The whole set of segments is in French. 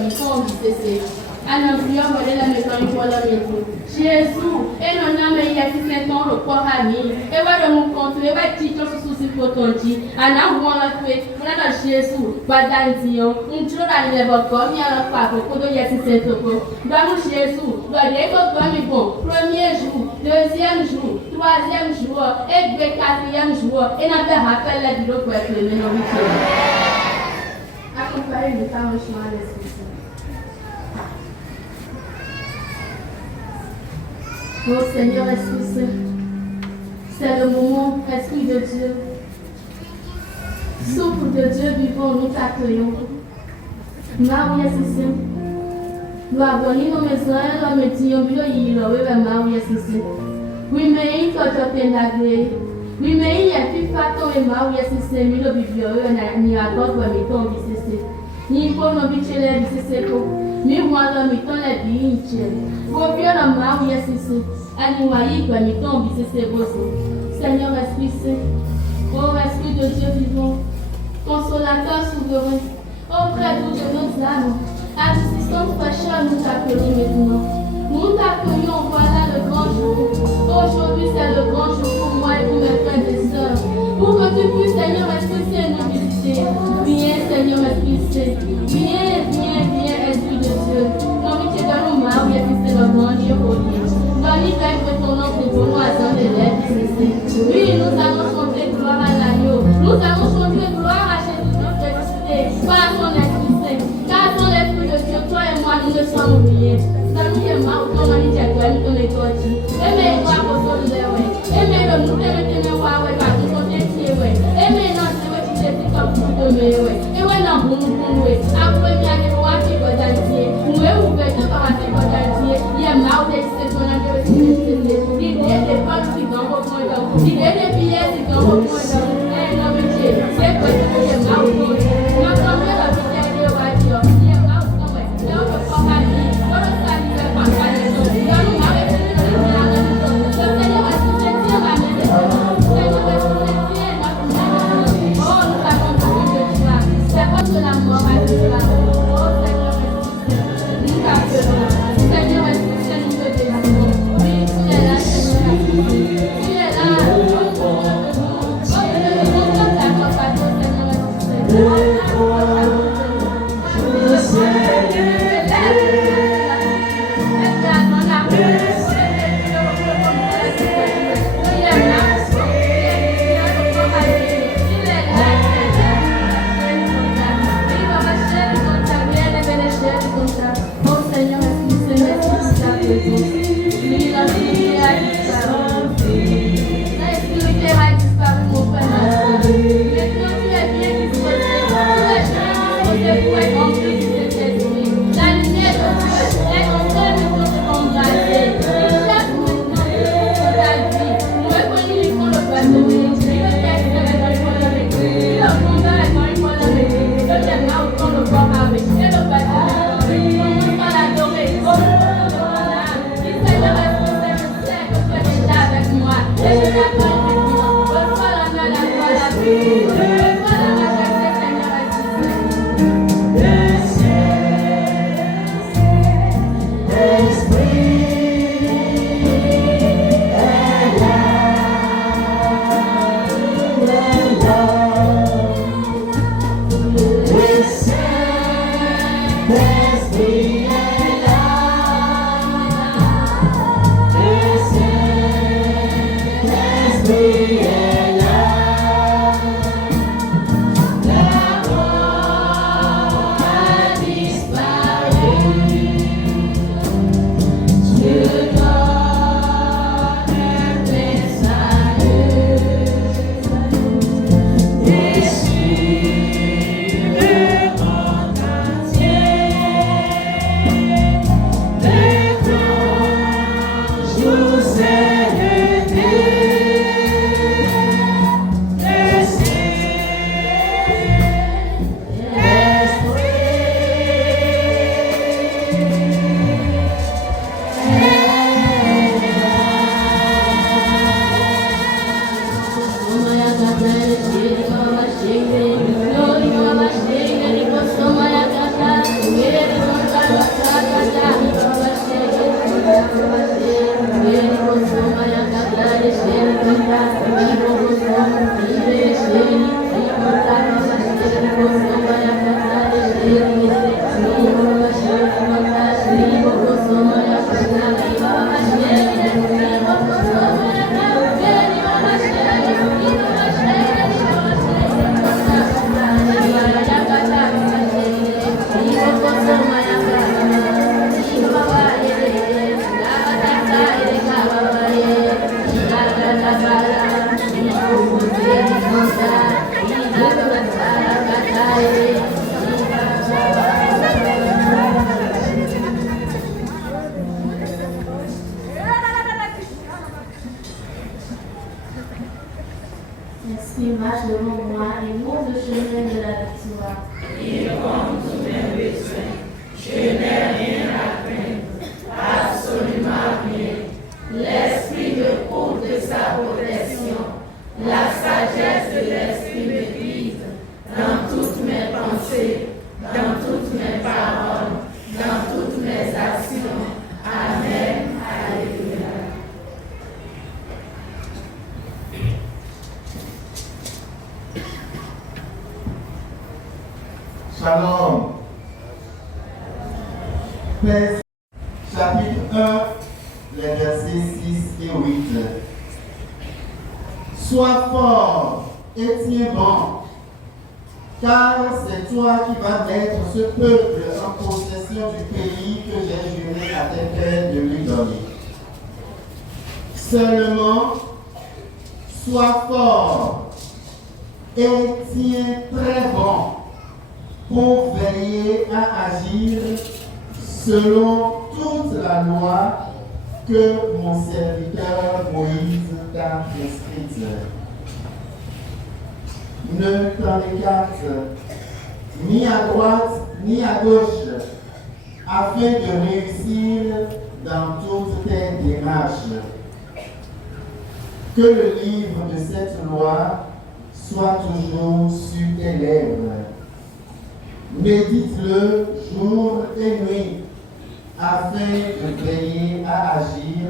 mi fond c'est anambia modela metoni kwa la meto Jesus e non na me ya kisenton ro kwa hani e wa do mu kontu e wa ti to susu si fotonji ana won la pe na da Jesus badanti yo ntro da le bo ko mi ala pa ko do ya kisento ko da mu Jesus do de ko ko mi bon premier jour deuxième jour troisième jour et quatrième jour et na be rappel la di lo ko e le no mi accompagné de ta chemin d'esprit. Oh Seigneur Esprit Saint, c'est le moment, Esprit de Dieu. Souffle de Dieu vivant, nous t'accueillons. Maria Sissi, nous avons nos maisons, nous avons dit, nous avons Maria Sissi. Oui, mais il faut te t'engager. Oui, mais il y a plus faton et Maria Sissi, nous avons vu, nous avons vu, nous avons vu, ni ko no bichele biseseko mi mwala mitona binche ko bien na mau yesisi ani waigwa miton biseseko. Seigneur Esprit Saint, ô Esprit de Dieu vivant, consolateur souverain, auprès de nos âmes, assistant fraîcheur, nous t'appelons maintenant. Nous t'accueillons, voilà le grand jour. Aujourd'hui c'est le grand jour pour moi et pour mes frères et sœurs, pour que tu puisses, Seigneur Esprit Saint, nous visiter. Viens Seigneur Esprit Saint, viens Esprit de Dieu. Nous te donnons ma oui, Esprit Saint, le grand Dieu holy. Dans l'hiver de ton nom, pour nous attendre les lèvres. Oui, nous allons chanter gloire à l'agneau. Nous allons chanter gloire à Jésus notre Esprit, par ton Esprit Saint. Car ton Esprit de Dieu, toi et moi, nous ne sommes oubliés. Dans l'hiver, ton mari t'a donné ton étoile. Aimez-moi pour ton lèvre. Aimez-le, nous t'aimons, ouais, par tout ton entier, ouais. Aimez-nous, c'est comme tout de mes, ouais. Et ouais, non, vous, ouais. Après, il y a des lois qui vont d'entier. Nous, vous faites de par des vont d'entier. Il y a marre de ces zones de l'idée des femmes qui dans vos points d'eau. L'idée des billets qui dans vos points d'eau. Et non, mais c'est quoi que il y a marre de nous. Nous avons la vie de la voiture. Il y a marre de nous, ouais. Là, on peut pas aller. On Shalom. Père, chapitre 1, les versets 6 et 8. Sois fort et tiens bon, car c'est toi qui vas mettre ce peuple en possession du pays que j'ai juré à tes pères de lui donner. Seulement, sois fort et tiens très bon pour veiller à agir selon toute la loi que mon serviteur Moïse t'a prescrite. Ne t'en écarte ni à droite ni à gauche, afin de réussir dans toutes tes démarches. Que le livre de cette loi soit toujours sur tes lèvres. Médite-le jour et nuit, afin de veiller à agir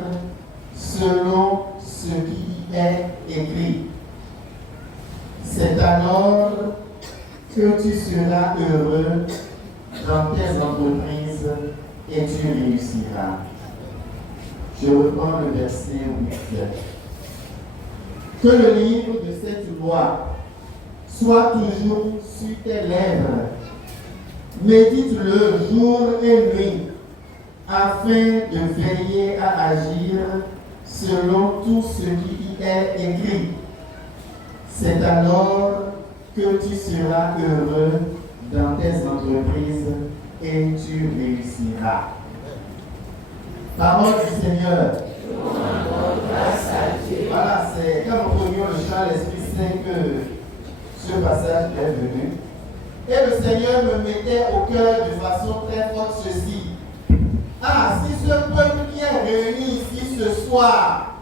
selon ce qui y est écrit. C'est alors que tu seras heureux dans tes entreprises et tu réussiras. Je reprends le verset 8. Que le livre de cette loi soit toujours sur tes lèvres. Médite-le jour et nuit, afin de veiller à agir selon tout ce qui y est écrit. C'est alors que tu seras heureux dans tes entreprises et tu réussiras. Parole du Seigneur. Voilà, c'est quand nous prenions le chant l'Esprit Saint que ce passage est venu. Et le Seigneur me mettait au cœur de façon très forte ceci. Ah, si ce peuple qui est réuni ici ce soir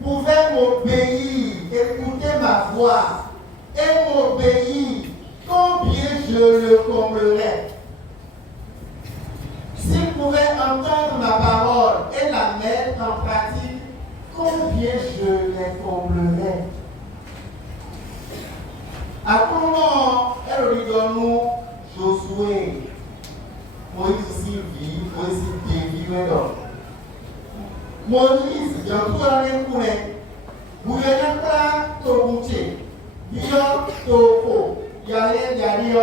pouvait m'obéir, écouter ma voix et m'obéir, combien je le comblerais. S'il pouvait entendre ma parole et la mettre en pratique, combien je les comblerais. À comment elle lui donne Josué, Moïse Sylvie, Moïse David, Moïse, il y a tout un écoulé. Vous y avez pas tout bouché. Il y a tout. Il y a rien.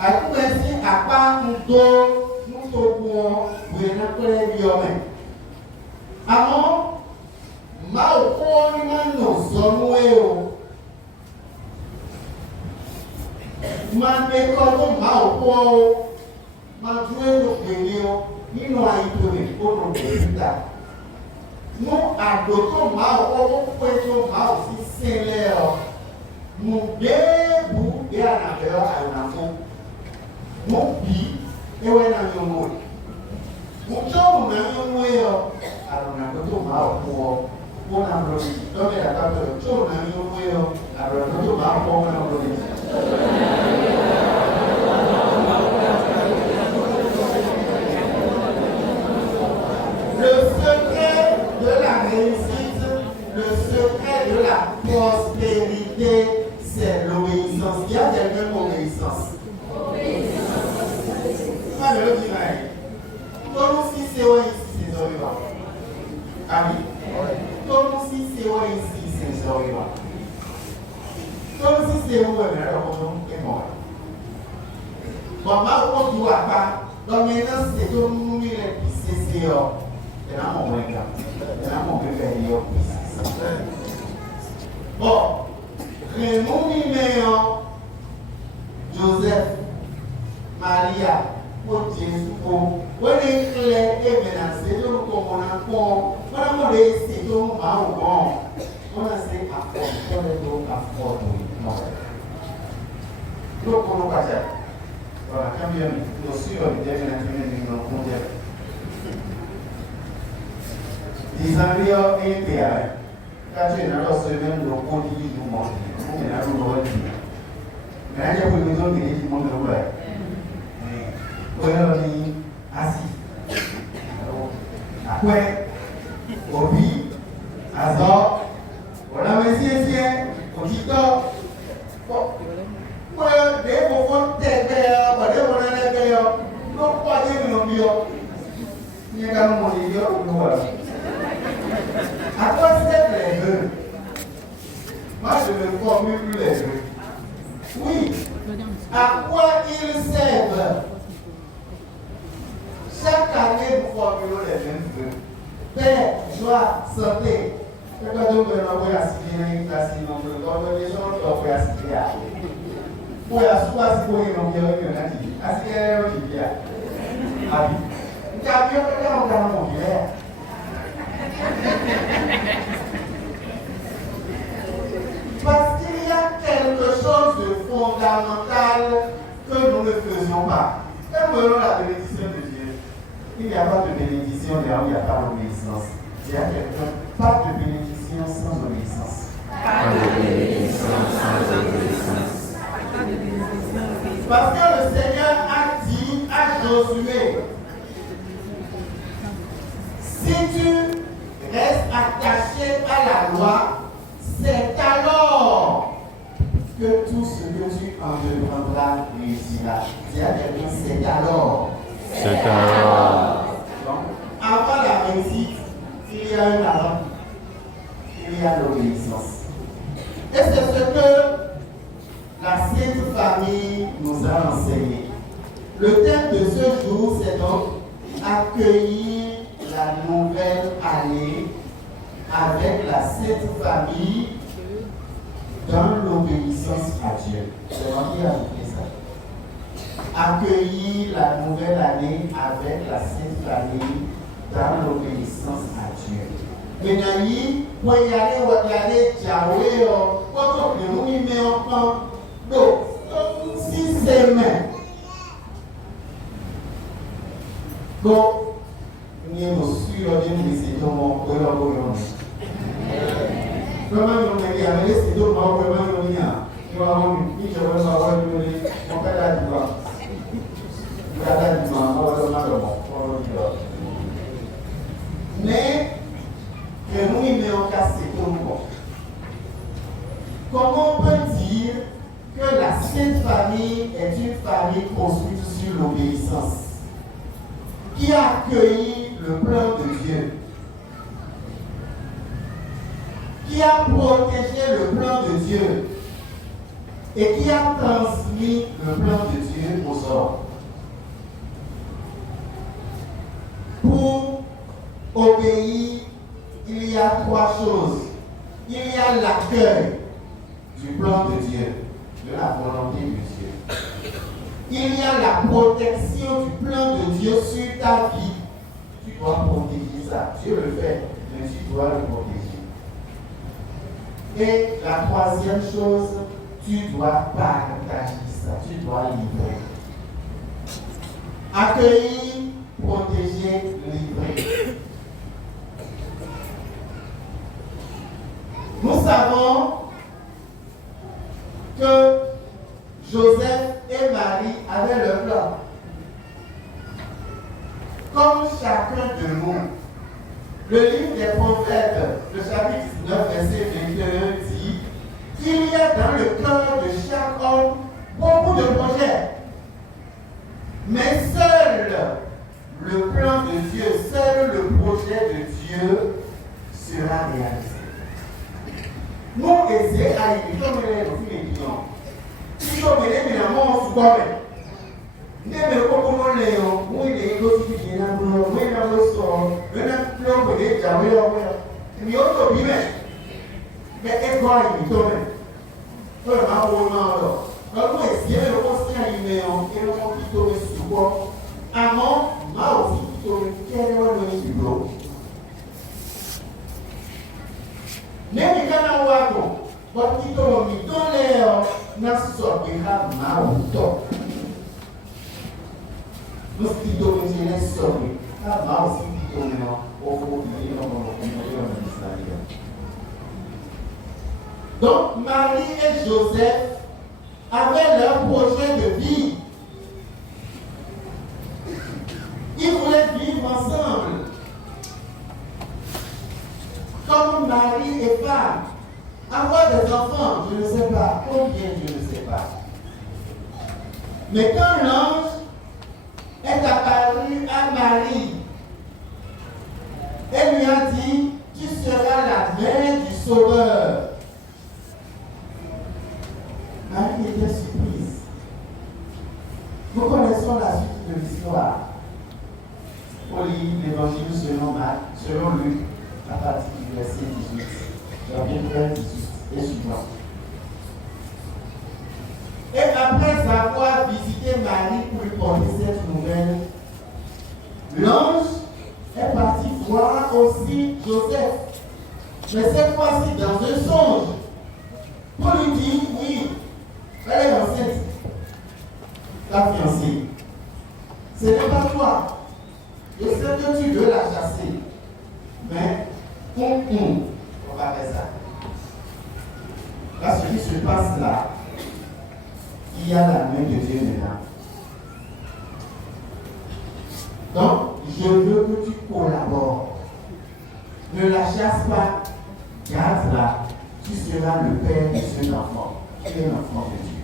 À tout ainsi, à part nous deux, nous sommes vous y avez pas les Avant, ma opinion, nous sommes ma école, ma opinion, ma joué le vélo, il nous a été pour nos résultats. Nous adoptons ma opinion, ma aussi sévère. Nous débouchons à l'intérieur à une affaire. Nous pis, et ouais, nous avons nous sommes alors on a plutôt mal pour un abroger. Donc il y a pas de choses on a mis alors plutôt mal pour un abroger. Le secret de la réussite, le secret de la prospérité, c'est l'obéissance. Il y a des mêmes obéissance. Pas de l'autre image. Comme si c'est ici, c'est Zoriba. Ah oui. Comme si c'est ici, c'est Zoriba. Comme si c'est où est mort. Bon, ma on ne doit pas. Donc maintenant, c'est tout le monde qui est pissé, c'est eux. C'est là mon regard. C'est là mon bébé. Bon, Raymond Miméon, Joseph, Maria, pour Jésus, pour les clés et menacés, nous comprenons on a laissé tout le monde on a essayé à faire à fort. Donc, on va passer. Voilà, quand bien, nous aussi, on est bien les amis ont été à quand tu es dans la semaine, le compte dit du monde. On est là, nous avons dit. Mais là, il y a une maison qui dit du monde de l'ouest. On est assis. Après, Obi, Azor, on a messieurs, on dit donc, pour des pauvres Il y a quand même mon idiot. À quoi servent les vœux? Moi, je ne formule plus les vœux. Oui. À quoi ils servent? Chaque année, nous formulons les mêmes vœux. Paix, joie, santé. Quand on veut l'envoyer à Sydney, quand on les gens l'envoyer à Sydney. Pour la soie, si vous voulez l'envoyer à Sydney, à Sydney, on dit ah oui. Nous avons fait un grand mondial. Parce qu'il y a quelque chose de fondamental que nous ne faisions pas. Quand nous voyons la bénédiction de Dieu, il n'y a pas de bénédiction là où il n'y a pas d'obéissance. Il y a quelqu'un, pas de bénédiction sans obéissance. Pas de bénédiction sans obéissance. Parce que le Seigneur a dit à Josué, si tu restes attaché à la loi, c'est alors que tout ce que tu entreprendras réussira. Dis à quelqu'un, c'est alors. C'est alors. Donc, avant la réussite, il y a un avant. Il y a l'obéissance. Et c'est ce que la Sainte Famille nous a enseigné. Le thème de ce jour, c'est donc accueillir la nouvelle année avec la Sainte Famille dans l'obéissance à Dieu. C'est moi qui ai ajouté ça. Accueillir la nouvelle année avec la Sainte Famille dans l'obéissance à Dieu. Maintenant, pour y aller, Yahweh, quand on met en plan, donc, si c'est main, donc, nous sommes sûrs de nous laisser dans mon cœur. Comment nous avons laissé dans mon cœur, nous avons dit que nous avons dit que mon père a dit mais que nous y mettons cassé tout le monde. Comment on peut dire que la Sainte Famille est une famille construite sur l'obéissance, qui a accueilli le plan de Dieu, qui a protégé le plan de Dieu et qui a transmis le plan de Dieu aux hommes? Pour obéir, il y a trois choses. Il y a l'accueil du plan de Dieu, de la volonté de Dieu. Il y a la protection du plan de Dieu sur ta vie. Tu dois protéger ça. Dieu le fait, mais tu dois le protéger. Et la troisième chose, tu dois partager ça. Tu dois livrer. Accueillir, protéger, livrer. Nous savons que Joseph et Marie avaient leur plan. Comme chacun de nous, le livre des Proverbes, le chapitre 19, verset 21 dit qu'il y a dans le cœur de chaque homme beaucoup de projets. Mais seul le plan de Dieu, seul le projet de Dieu sera réalisé. Nous essayons à y comme les clients. Si on met les amants, on se voit. Nous avons les léons, nous avons les gosses qui viennent à nous, nous avons le son, nous avons les jaoués, nous avons les bimets. Mais école, il tombe. Nous avons nous essayons de construire un léon et nous avons plutôt le support. Amant, moi aussi, plutôt le quel est le support. Nemi kana wako wakito mitoleo na sobeha mauto. Mosquito mjene sobe. Na mausi kitoleo ofo yino mono Donc Marie et Joseph avaient leur projet de vie. Ils voulaient vivre ensemble. Comme mari et femme, avoir des enfants, je ne sais pas, combien je ne sais pas. Mais quand l'ange est apparu à Marie On lit l'évangile selon Luc, à partir du verset 18. Chapitre 18 et suivant. Et après avoir visité Marie pour lui porter cette nouvelle, l'ange est parti voir aussi Joseph. Mais cette fois-ci dans un songe. Pour lui dire, oui, elle est enceinte, ta fiancée. Ce n'est pas toi. Je sais que tu veux la chasser. Mais, on va faire ça. Là, ce qui se passe là, il y a la main de Dieu dedans. Donc, je veux que tu collabores. Ne la chasse pas, garde-la. Tu seras le père de cet enfant. Tu es l'enfant de Dieu.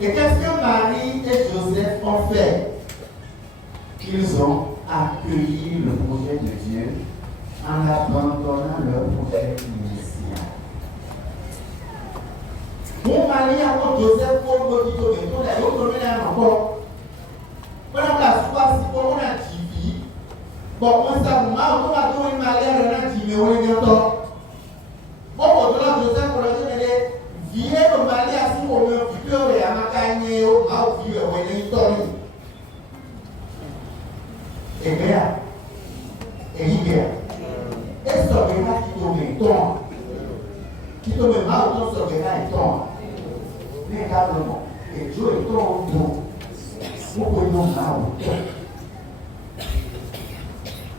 Et qu'est-ce que Marie et Joseph ont fait? Ils ont accueilli le projet de Dieu en abandonnant leur projet initial. Mon mari a dit Joseph pour me dire que tout est encore. On a la soie si on a dit bon, on s'est dit, on va tout une manière de dire, mais on est bientôt. Bon, au-delà de Joseph, pour le dire, viens de Mali à ce moment, tu peux aller à Macagné, au Mauvie, au Wellington. Et bien, et ce sera qui tombe ton. Qui tombe mal, ton sera ton. Mais également, et Dieu est ton dos. Pourquoi il n'y a pas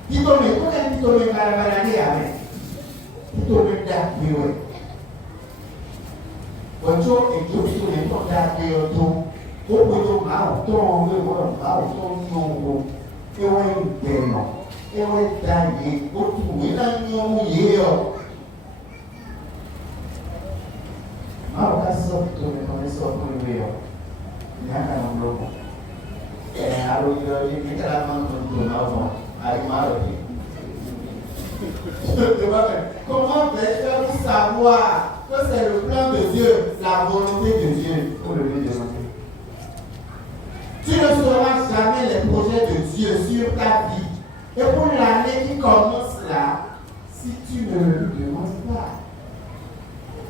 qui tombe, qui tombe Caravanani avec. Qui tombe d'Akbiwe. Bonjour et Dieu qui tombe d'Akbiwe. Pourquoi il n'y a pas de temps, et on est bien. Et on est d'ailleurs, autour, il y a un mouillé. Alors, quand ça tombe, on est sorti de l'eau. Il y a un bloc. Et alors, il y a la main de l'eau. Comment vais-je savoir que c'est le plan de Dieu, la volonté de Dieu pour le lieu de santé? Tu ne sauras jamais les projets de Dieu sur ta vie. Et pour l'année qui commence là, si tu ne le demandes pas,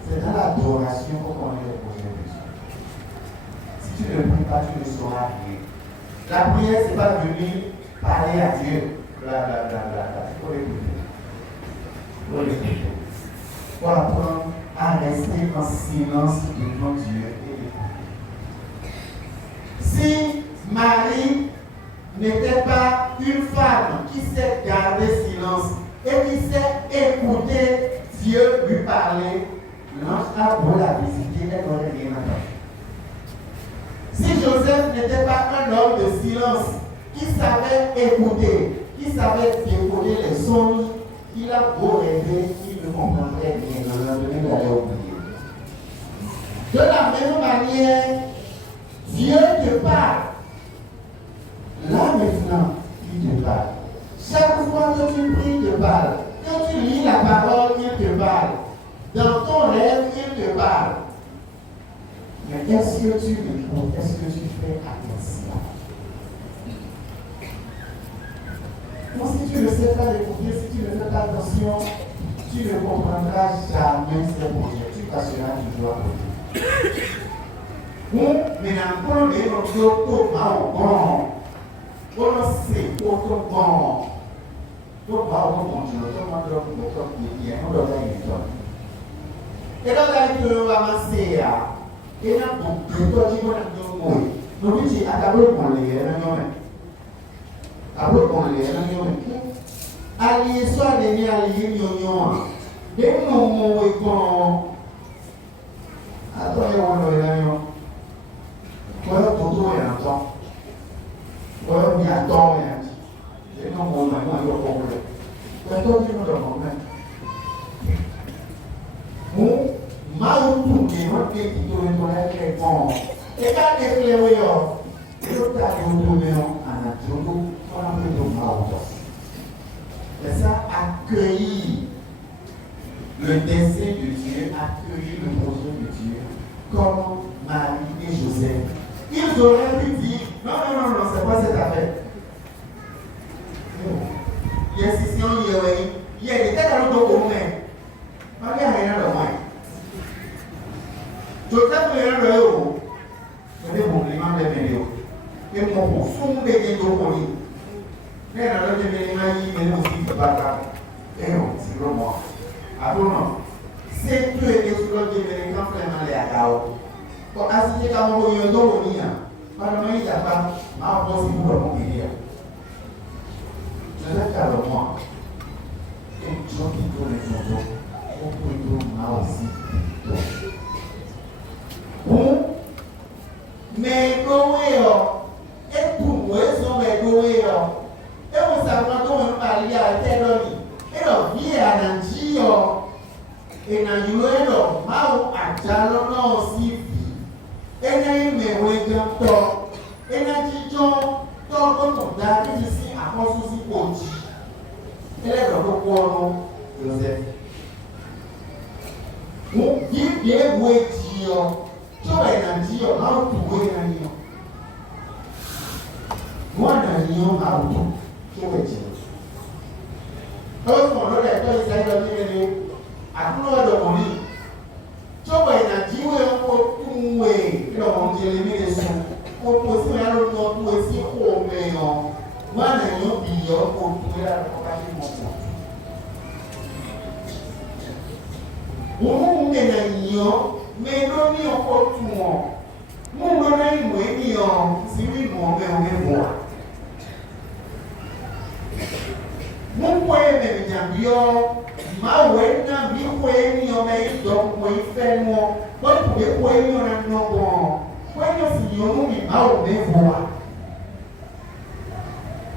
c'est dans l'adoration qu'on connaît les projets de Dieu. Si tu ne pries pas, tu ne sauras rien. La prière, ce n'est pas venir parler à Dieu. Il faut l'écouter. Pour apprendre à rester en silence devant Dieu et l'écouter. Si Marie n'était pas une femme qui sait garder silence et qui sait écouter Dieu lui parler, l'ange a beau la visiter, elle n'aurait rien entendu. Si Joseph n'était pas un homme de silence, qui savait écouter, qui savait décoder les songes, il a beau rêver, il ne comprendrait rien. Le lendemain, il allait oublier. De la même manière, Dieu te parle. Là maintenant, il te parle. Chaque fois que tu pries, il te parle. Quand tu lis la parole, il te parle. Dans ton rêve, il te parle. Mais est-ce que tu l'écoutes? Est-ce que tu fais attention? Donc, si tu ne sais pas l'écouter, si tu ne fais pas attention, tu ne comprendras jamais ces projets. Tu passeras toujours à côté. Bon, mais dans le monde, on dit tout bon. On sait tout bon. Tout bon, on dit tout bon. Et donc, là, il faut avancer. Et là, on peut dire qu'on a deux mots. Donc, il dit, à ta boule, on les a. Après, on les a. Allié, soit les liens alliés, des moments où ils vont. Attendez, on les a. Voilà, tout est en temps. Voilà, il y a temps, il y a des moments où il y a un problème. Mais toi, tu nous demandes même. Bon, mal tourné, on fait qui tourne pour être bon. Et quand tu es clair, tu as tourné en atome, on a fait ton mal. Et ça, accueillir le dessein de Dieu, accueillir le projet de Dieu, comme Marie et Joseph. Ils auraient pu dire, Non, c'est pas cette affaire. Il y a 6 ans, il y a des têtes à l'autre au moins. Pas bien rien de moins. Tout ça pour rien de haut. Je vais vous dire, les vidéos. Et mon coup, sous les vidéos pour lui. Mais dans le développement, il y a aussi des batailles. Et non, c'est le moi. Après, non. C'est tout et sur le développement, vraiment, les accords. Pour assister à mon voyage d'eau, il y a. Pas de manière, il n'y a pas. Ma voix, c'est pour le monde. Je vais faire le moi. Et je vais quitter les photos. On peut y trouver moi aussi. Mais comment et pour moi, sont mes goéons. Et on s'apprend comment parler à tel homme. Et on vient à l'antior. Et dans le monde, Mao a jalonné aussi. Et dans le monde, et dans le monde, comme on a dit ici, à cause aussi pour dire. Et là, on va voir Joseph. Bon, il bien vous dire. Tu vas dans dire, on va trouver un lion. Moi, dans le lion, à tout. Tu vas dire. Lorsqu'on a l'école, il s'agit de dire, à tout le monde de mon lit. Tu vas dans dire, on peut tout mouer. Et on dit, les mille sous. On peut aussi aller au nord, tout aussi, au meilleur. Moi, dans le lion, il y a un peu de la compagnie de mon point. On est dans le lion. Mais non, ni encore tout le monde. Mon nom est moi, ni si oui, moi, mais on est moi. Mon point est bien, ma ouais, n'a bien point, ni on est donc, moi, il fait moi. Moi, pour les points, on a non bon. Moi, si on est ma on est moi.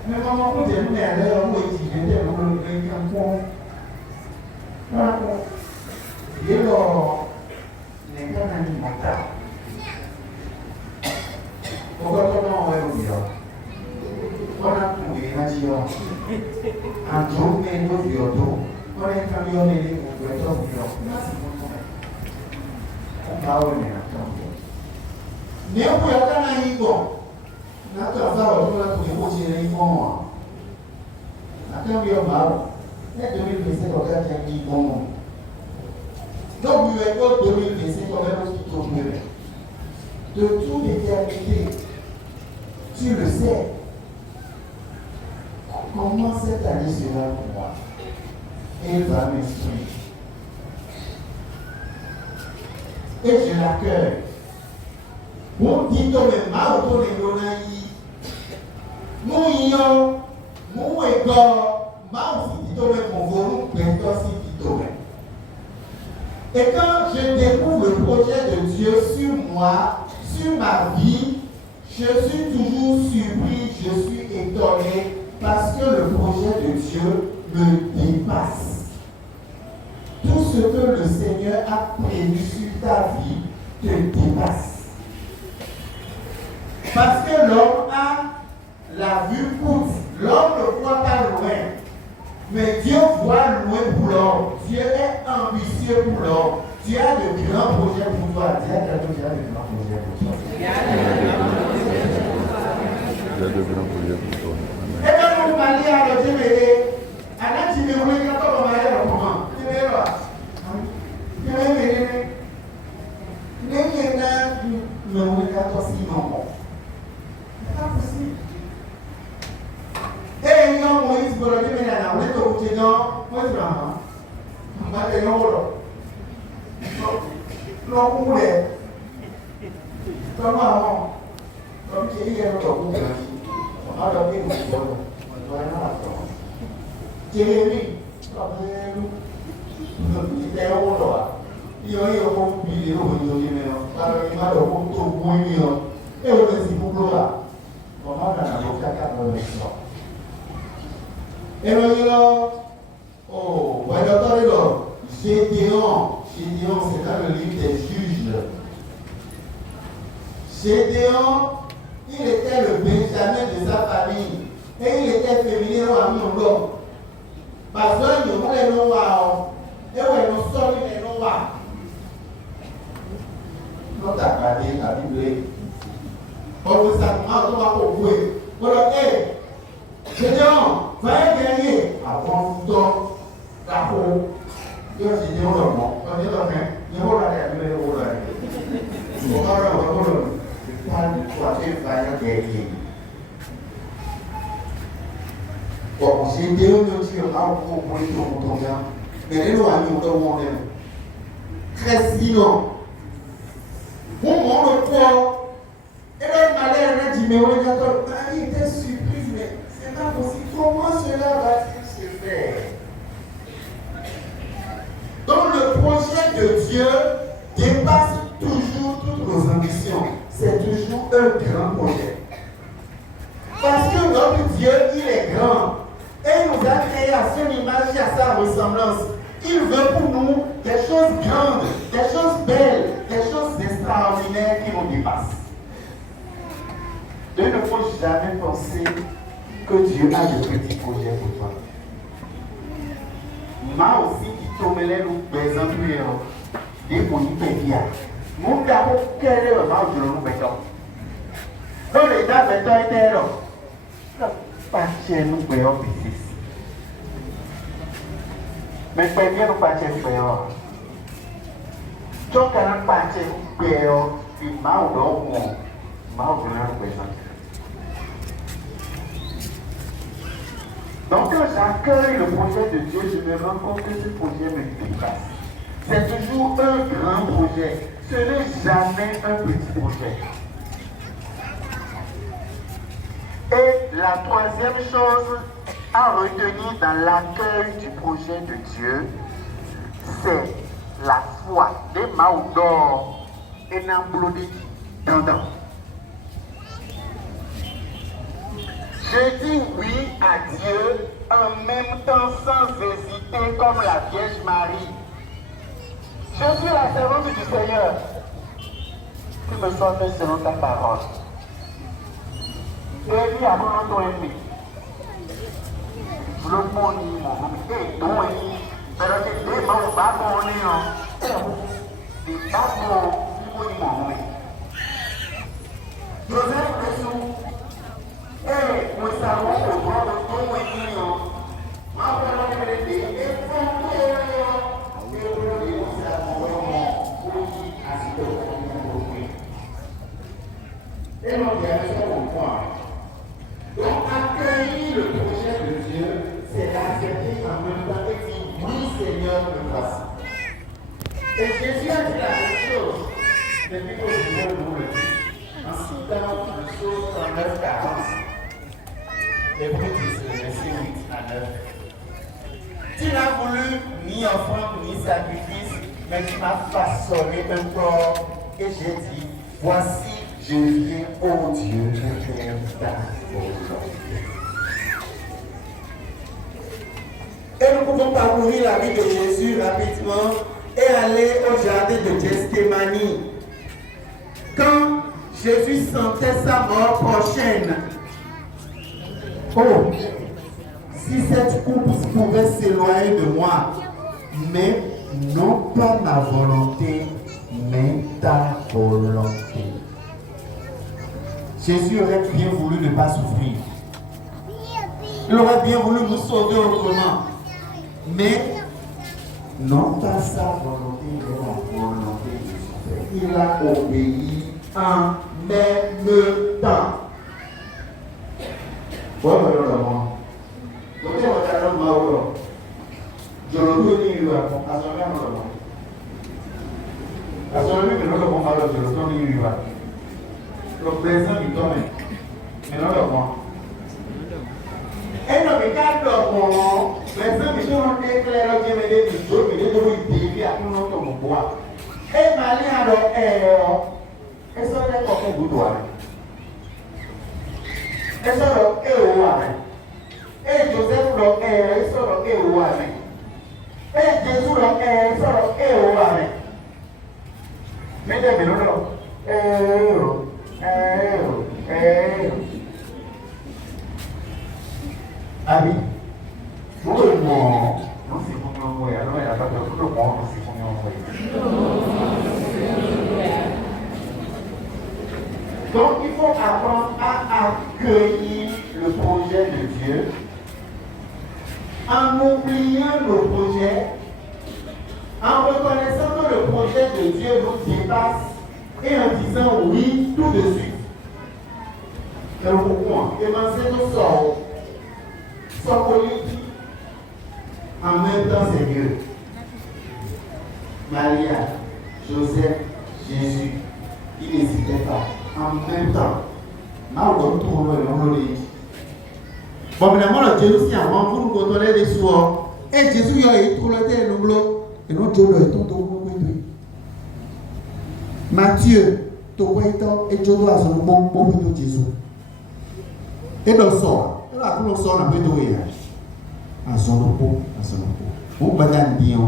Mais maman, on dit, mais à l'heure, on est dit, on est un point. Voilà. Et alors, les gars n'ont pas tard. Pourquoi on va au bureau? On a trouvé un géant. Un jour, mais nous bureau. On est camionné au bureau. Merci beaucoup. On va au bureau. Mais on peut aller à l'Igon. On a trouvé au bureau. Attends, il y a mal. Et 2027, on va aller à l'Igon. Donc, l'UECO 2025, on va aussi tourner. De toute l'éternité, tu le sais. Comment cette année sera pour moi? Et il va m'instruire. Et je l'accueille. Mon dit au même mal autour de l'onaï. Mon yon, mon égor, ma aussi dit au même mon volume, mais aussi dit au même. Et quand je découvre le projet de Dieu sur moi, sur ma vie, je suis toujours surpris, je suis étonné parce que le projet de Dieu me dépasse. Tout ce que le Seigneur a prévu sur ta vie te dépasse. Parce que l'homme a la vue courte, l'homme ne voit pas loin. Mais Dieu voit loin pour l'homme. Dieu est ambitieux pour l'homme. Dieu a de grands projets pour toi. Dieu a de grands projets pour toi. Il y a de grands projets pour toi. Et quand vous parlez à l'autre, à la tu me vois quand on va aller au comment? Tu me vois? Tu me vois? Tu me vois quand on s'y non. C'est pas possible. Et il y a un Moïse pour le dire, mais là, on est au bout de temps, moi je m'en on va aller en haut. Non, on voulait. Comment comme il y a un autre bout de temps, on va leur dire, on doit aller à la France. Jérémie, il était en haut là. Il y a eu un bon billet, il m'a donné un tout bon million. Et on est si pour là. On va dans la boîte à 4 ans. Et là, oh, Gédéon, c'est dans le livre des juges. Gédéon, il était le Benjamin de sa famille. Et il était féminin à l'homme. Parce que nous avons les noirs. Et nous sommes les noirs. Nous avons regardé la Bible. On veut ça, on va pour vous. Voilà, Gédéon, va gagner. Avant tout, d'accord. Il y a des gens normaux. On est dans un. Il y a un numéro là. Il y a un gagner. Bon, c'est des gens qui ont un peu pour les gens. Mais les gens qui ont un monde. Très sinon. Mon monde poids. Et là, ma mère dit, mais on est d'accord. Il était surprise, mais c'est pas possible. Comment cela va-t-il se faire? Donc le projet de Dieu dépasse toujours toutes nos ambitions. C'est toujours un grand projet. Parce que notre Dieu, il est grand. Et il nous a créé à son image et à sa ressemblance. Il veut pour nous des choses grandes, des choses belles, des choses extraordinaires qui nous dépassent. Il ne faut jamais penser que Dieu a de petits projets pour toi. Moi aussi, qui tombe les loups, des ennuis, des bonites pédia. Mon gars, quel est le mal de l'eau béton? Non, les gars, béton était là. Pas chez nous, béton, ici. Mais pédia, nous pas chez nous, béton. Donc, quand on pas chez nous, béton, il m'a ou non, m'a ou non, béton. Donc, quand j'accueille le projet de Dieu, je me rends compte que ce projet me dépasse. C'est toujours un grand projet. Ce n'est jamais un petit projet. Et la troisième chose à retenir dans l'accueil du projet de Dieu, c'est la foi. Des maudors et n'emblodis dedans. Je dis oui à Dieu en même temps sans hésiter comme la Vierge Marie. Je suis la servante du Seigneur. Tu me sens fait selon ta parole. Et lui avant ton ennemi. Le monde est mon et ton ennemi. Mais le débat au bas mon ennemi. Et pas mon ennemi. Joseph Bessou. Et nous savons au droit de ton ennemi. Ma parole est et et l'on vient de comprendre. Donc, accueillir le projet de Dieu, c'est l'accepter en même temps et dire oui, Seigneur, me voici. Et Jésus a dit la même chose depuis que Seigneur nous le dit, en citant le chose 39, 40. Hébreux 10, verset 8 à 9. Tu n'as voulu ni offrande ni sacrifice, mais tu m'as façonné un corps et j'ai dit, voici, je viens, ô Dieu, je faire ta volonté. Et nous pouvons parcourir la vie de Jésus rapidement et aller au jardin de Gethsémani. Quand Jésus sentait sa mort prochaine, oh, si cette coupe pouvait s'éloigner de moi, mais non pas ma volonté, mais ta volonté. Jésus aurait bien voulu ne pas souffrir. Il aurait bien voulu nous sauver autrement. Mais non pas sa volonté, mais la volonté de son Père. Il a obéi en même temps. Voilà le monde. Donc, on va faire un mauro. Je le donne une à son même moment. À son même moment, je le donne une le présent du temps, mais non le monde. Et non, mais quand le monde, les gens qui sont éclairés, qui me disent, je me dis, je à tout le monde bois. Et Marie a le et ça n'est pas comme vous doit. Et ça le et Joseph le et ça le et Jésus le et ça le mais des non. Ami, pour le monde, nous c'est pour nous envoyer. Alors il n'y a pas de pour le monde, nous c'est pour nous envoyer. Donc il faut apprendre à accueillir le projet de Dieu en oubliant nos projets, en reconnaissant que le projet de Dieu nous dépasse et en disant oui tout de suite. C'est pourquoi évancer nos sorts, sans politique, en même temps c'est Dieu. Maria, Joseph, Jésus, ils n'hésitaient pas. En même temps, bon, évidemment, le Dieu aussi, avant, vous nous contrôlez des soirs. Et Jésus, il a été le nous et notre Dieu, le tout. Matthieu, tu vois, et Dieu doit se nous bon de Jésus. Et dans le sort, là, pour le sort, on a besoin de à son repos. Vous battez bien.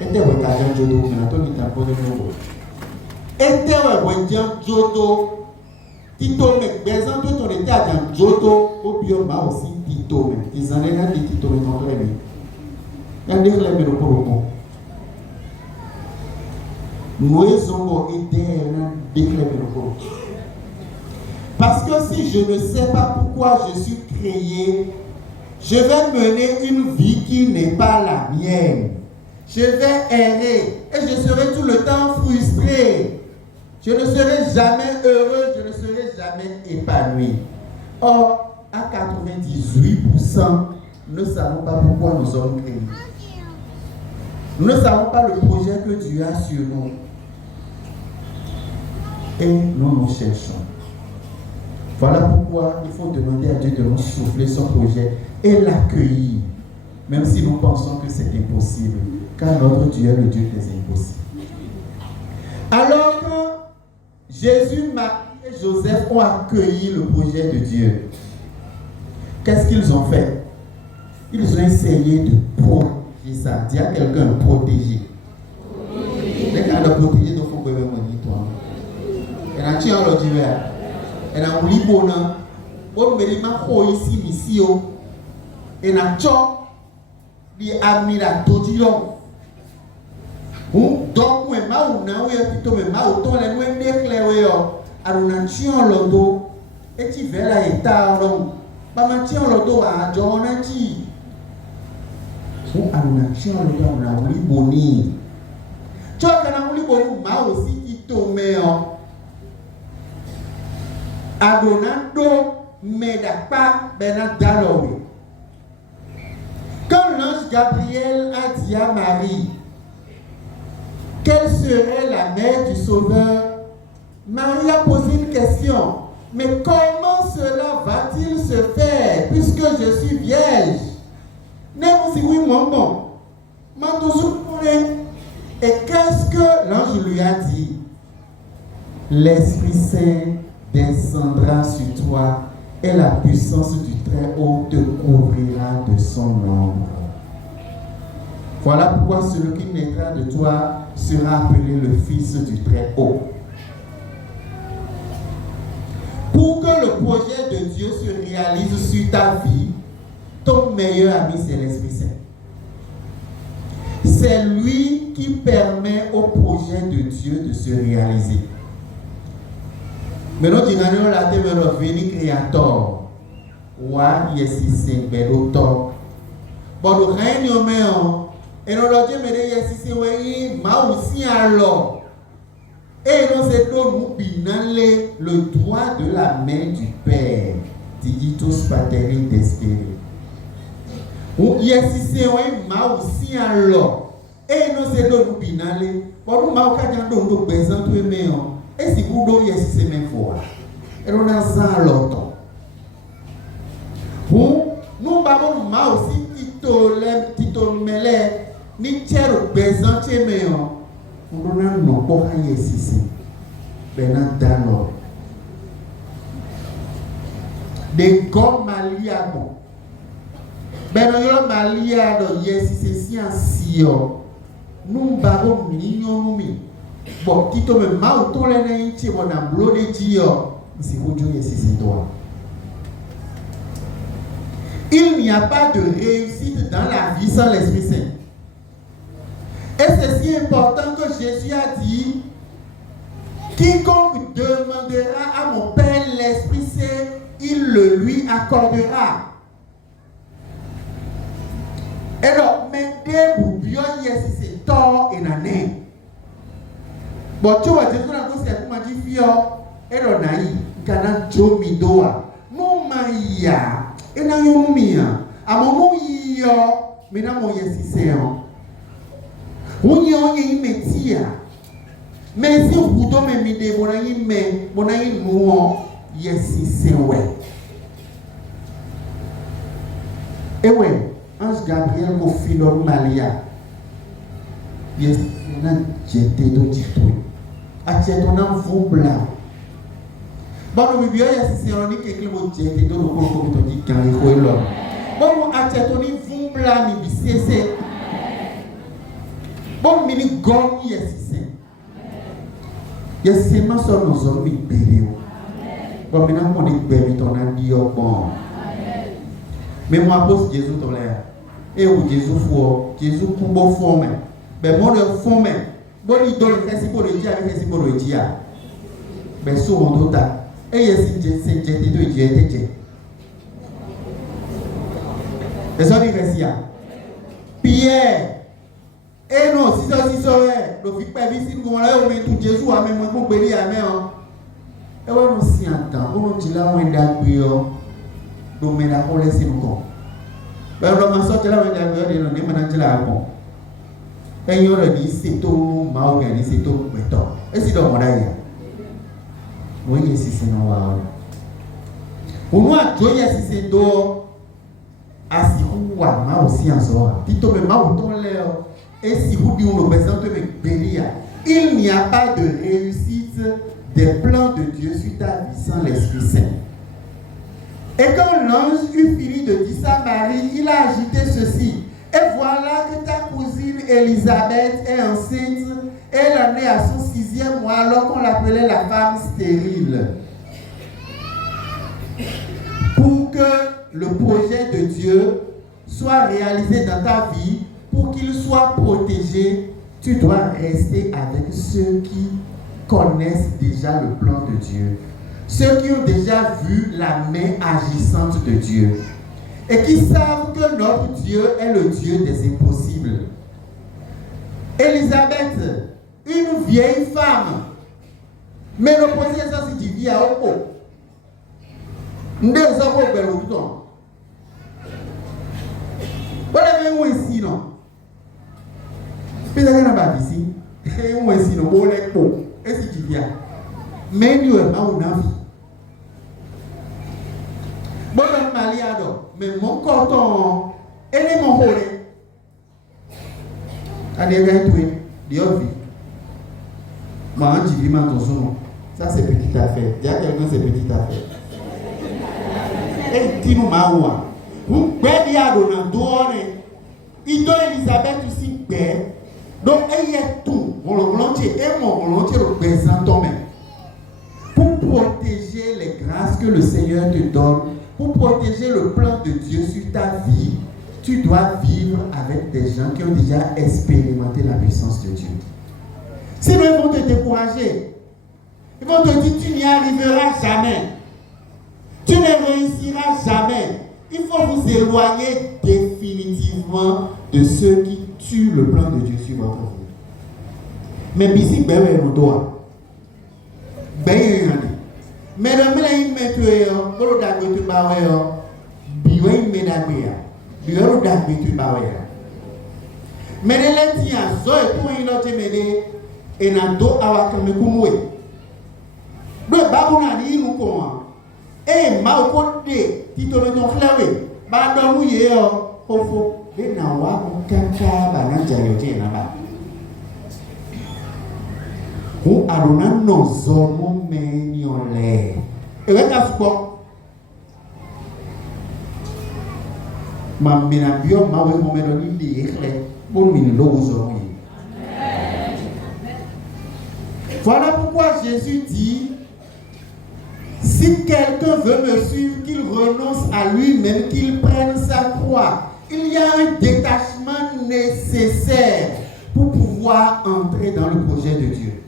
Et tu vois, tu as Dieu, mais tu as pas de nouveau. Et tu vois, Dieu, Tito me besoin de ton état dans Joto au bioma aussi Tito me ils en ont dit Tito me contre lui il y a des les me pour nous sommes aidés à déclarer pour parce que si je ne sais pas pourquoi je suis créé, je vais mener une vie qui n'est pas la mienne, je vais errer et je serai tout le temps frustré. Je ne serai jamais heureux, je ne serai jamais épanoui. Or, à 98%, nous ne savons pas pourquoi nous sommes créés. Nous ne savons pas le projet que Dieu a sur nous. Et nous cherchons. Voilà pourquoi il faut demander à Dieu de nous souffler son projet et l'accueillir, même si nous pensons que c'est impossible, car notre Dieu est le Dieu des impossibles. Alors que Jésus, Marie et Joseph ont accueilli le projet de Dieu, qu'est-ce qu'ils ont fait? Ils ont essayé de protéger ça. Dis à quelqu'un, protéger. Les cas de protéger, il faut que vous me toi. Et là, tu as le divers. Et là, on lit bon. On me dit, ma ici, ici. Et là, tu as dit, amira, todion. Donc, moi, je suis et tu veux la état, maman, tiens le dos à John et tu. On a un boni. Tu as un boni, ma aussi, qui tombe. Adonando, mais pas Benadalowe. Quand l'ange Gabriel a dit à Marie, quelle serait la mère du Sauveur? Marie a posé une question. Mais comment cela va-t-il se faire puisque je suis vierge? Et qu'est-ce que l'ange lui a dit? L'Esprit Saint descendra sur toi et la puissance du Très-Haut te couvrira de son ombre. Voilà pourquoi celui qui naîtra de toi sera appelé le Fils du Très-Haut. Pour que le projet de Dieu se réalise sur ta vie, ton meilleur ami, c'est l'Esprit Saint. C'est lui qui permet au projet de Dieu de se réaliser. Mais nous disons la terre de revenu créateur. Wa yesi saint beloto. Bon, le règne humain. Et nous leur disons, mais yesi c'est oui, ma aussi alors. Et nous sommes le droit de la main du Père. Digitus pateri desperi. Yesi c'est oui, ma aussi alors. Et nous sommes binale. Bon, nous ma kajan do besoin de meilleur. Et si vous donnez ici, c'est même fort. Et on a ça longtemps. Nous avons aussi Tito Mele, ni tiers besoin de meilleur. On a non pas ici. Ben dans des gommes maliables. Ben on malia do yes c'est si nous avons mignon. Bon, Tito me mauto le naïti mon amblo de Dio, c'est vous Dieu c'est toi. Il n'y a pas de réussite dans la vie sans l'Esprit Saint. Et c'est si important que Jésus a dit Quiconque demandera à mon Père l'Esprit Saint, il le lui accordera. Alors, maintenant, vous bien c'est tort et nané. Bon, tu vois, Jésus n'a pas dit comment dire fio. Et le naï, kana jomi doa. Mon maïa, et na yomia. À mon moment yo, mais na mon c'est on y a un métier. Mais si vous donnez mes idées, mon aïe nous c'est ouais. Et ouais, Ange Gabriel mon fils Malia. Yes, on a jeté de titre. Acheté on a vous blanc. Bon, nous bien c'est on dit que vous jeté de nous comme on dit quand il faut là. Bon, acheté on dit vous blanc ni c'est. Bon, mini gomme c'est. Yes, c'est ma soeur nos hommes béni. Bon, maintenant on est béni ton ami bon. Mais moi pose Jésus dans l'air. Et où Jésus faut, Jésus pour bon forme. Ben moi de forme. Bon il donne le principe de Dieu avec le principe de Dieu. Ben souvent d'autres. Et yes c'est jeté de Dieu. Les gens disent Pierre. Et non, si ça aussi serait, le fait pas visite comme là, on met tout Jésus à même pour bénir à main. Et ouais, on s'y entend. On dit là, on est d'accord. Donc, mais là, on laisse nous comme. Ben, on va sortir là, on est d'accord. Et on est maintenant là, bon. Et il y a dit, c'est tout, m'a organisé, c'est tout, mais tant. Et c'est dans mon aïe. Oui, si c'est non, pour nous, Dieu, si c'est d'or, à si vous, m'a aussi en soi. Tito, mais m'a ou ton l'air. Et si vous dites, on présente bénir, il n'y a pas de réussite des plans de Dieu sur ta vie sans l'Esprit Saint. Et quand l'ange eut fini de dire ça à Marie, il a agité ceci. Et voilà que ta cousine Élisabeth est enceinte. Elle en est à son 6e mois alors qu'on l'appelait la femme stérile. Pour que le projet de Dieu soit réalisé dans ta vie, pour qu'il soit protégé, tu dois rester avec ceux qui connaissent déjà le plan de Dieu. Ceux qui ont déjà vu la main agissante de Dieu. Et qui savent que notre Dieu est le Dieu des impossibles. Élisabeth, une vieille femme. Mais le projet, ça c'est du vieil à Oko. Nous sommes au bel bouton. Vous avez vu ici, non? Vous avez vu ici? Vous avez vu ici, non? Vous avez vu ici? Est-ce que tu viens? Mais nous sommes en vie. Bon, mais mon coton, elle est mon rôle. Elle est bien douée. Dieu vit. Moi, je dis, ça c'est petite affaire. Il y a quelqu'un, c'est petite affaire. Et dis-nous, Maoua. Vous pouvez à il doit Elisabeth aussi paix. Donc, il y a tout. Mon volontiers et mon volontiers représentent même. Pour protéger les grâces que le Seigneur te donne, pour protéger le plan de Dieu sur ta vie, tu dois vivre avec des gens qui ont déjà expérimenté la puissance de Dieu. Sinon, ils vont te décourager. Ils vont te dire, tu n'y arriveras jamais. Tu ne réussiras jamais. Il faut vous éloigner définitivement de ceux qui tuent le plan de Dieu sur votre vie. Mais ici, ben nous doit. Ben mais le mec il met tout pour le dague tu bawe biwe il met dague biwe le dague tu bawe mais les tiens zo et tout il a te mede et na do awa kame kumwe do babu na ni mu ko e ma ko de tito le ton clave ba do mu ye o ofo de na wa ko kaka ba na jayo te na ba ou aruna no zomo menyole ewe ka supo mamina bio mawe momero ni dire pour min lo zomo. Voilà pourquoi Jésus dit, si quelqu'un veut me suivre, qu'il renonce à lui-même, qu'il prenne sa croix. Il y a un détachement nécessaire pour pouvoir entrer dans le projet de Dieu.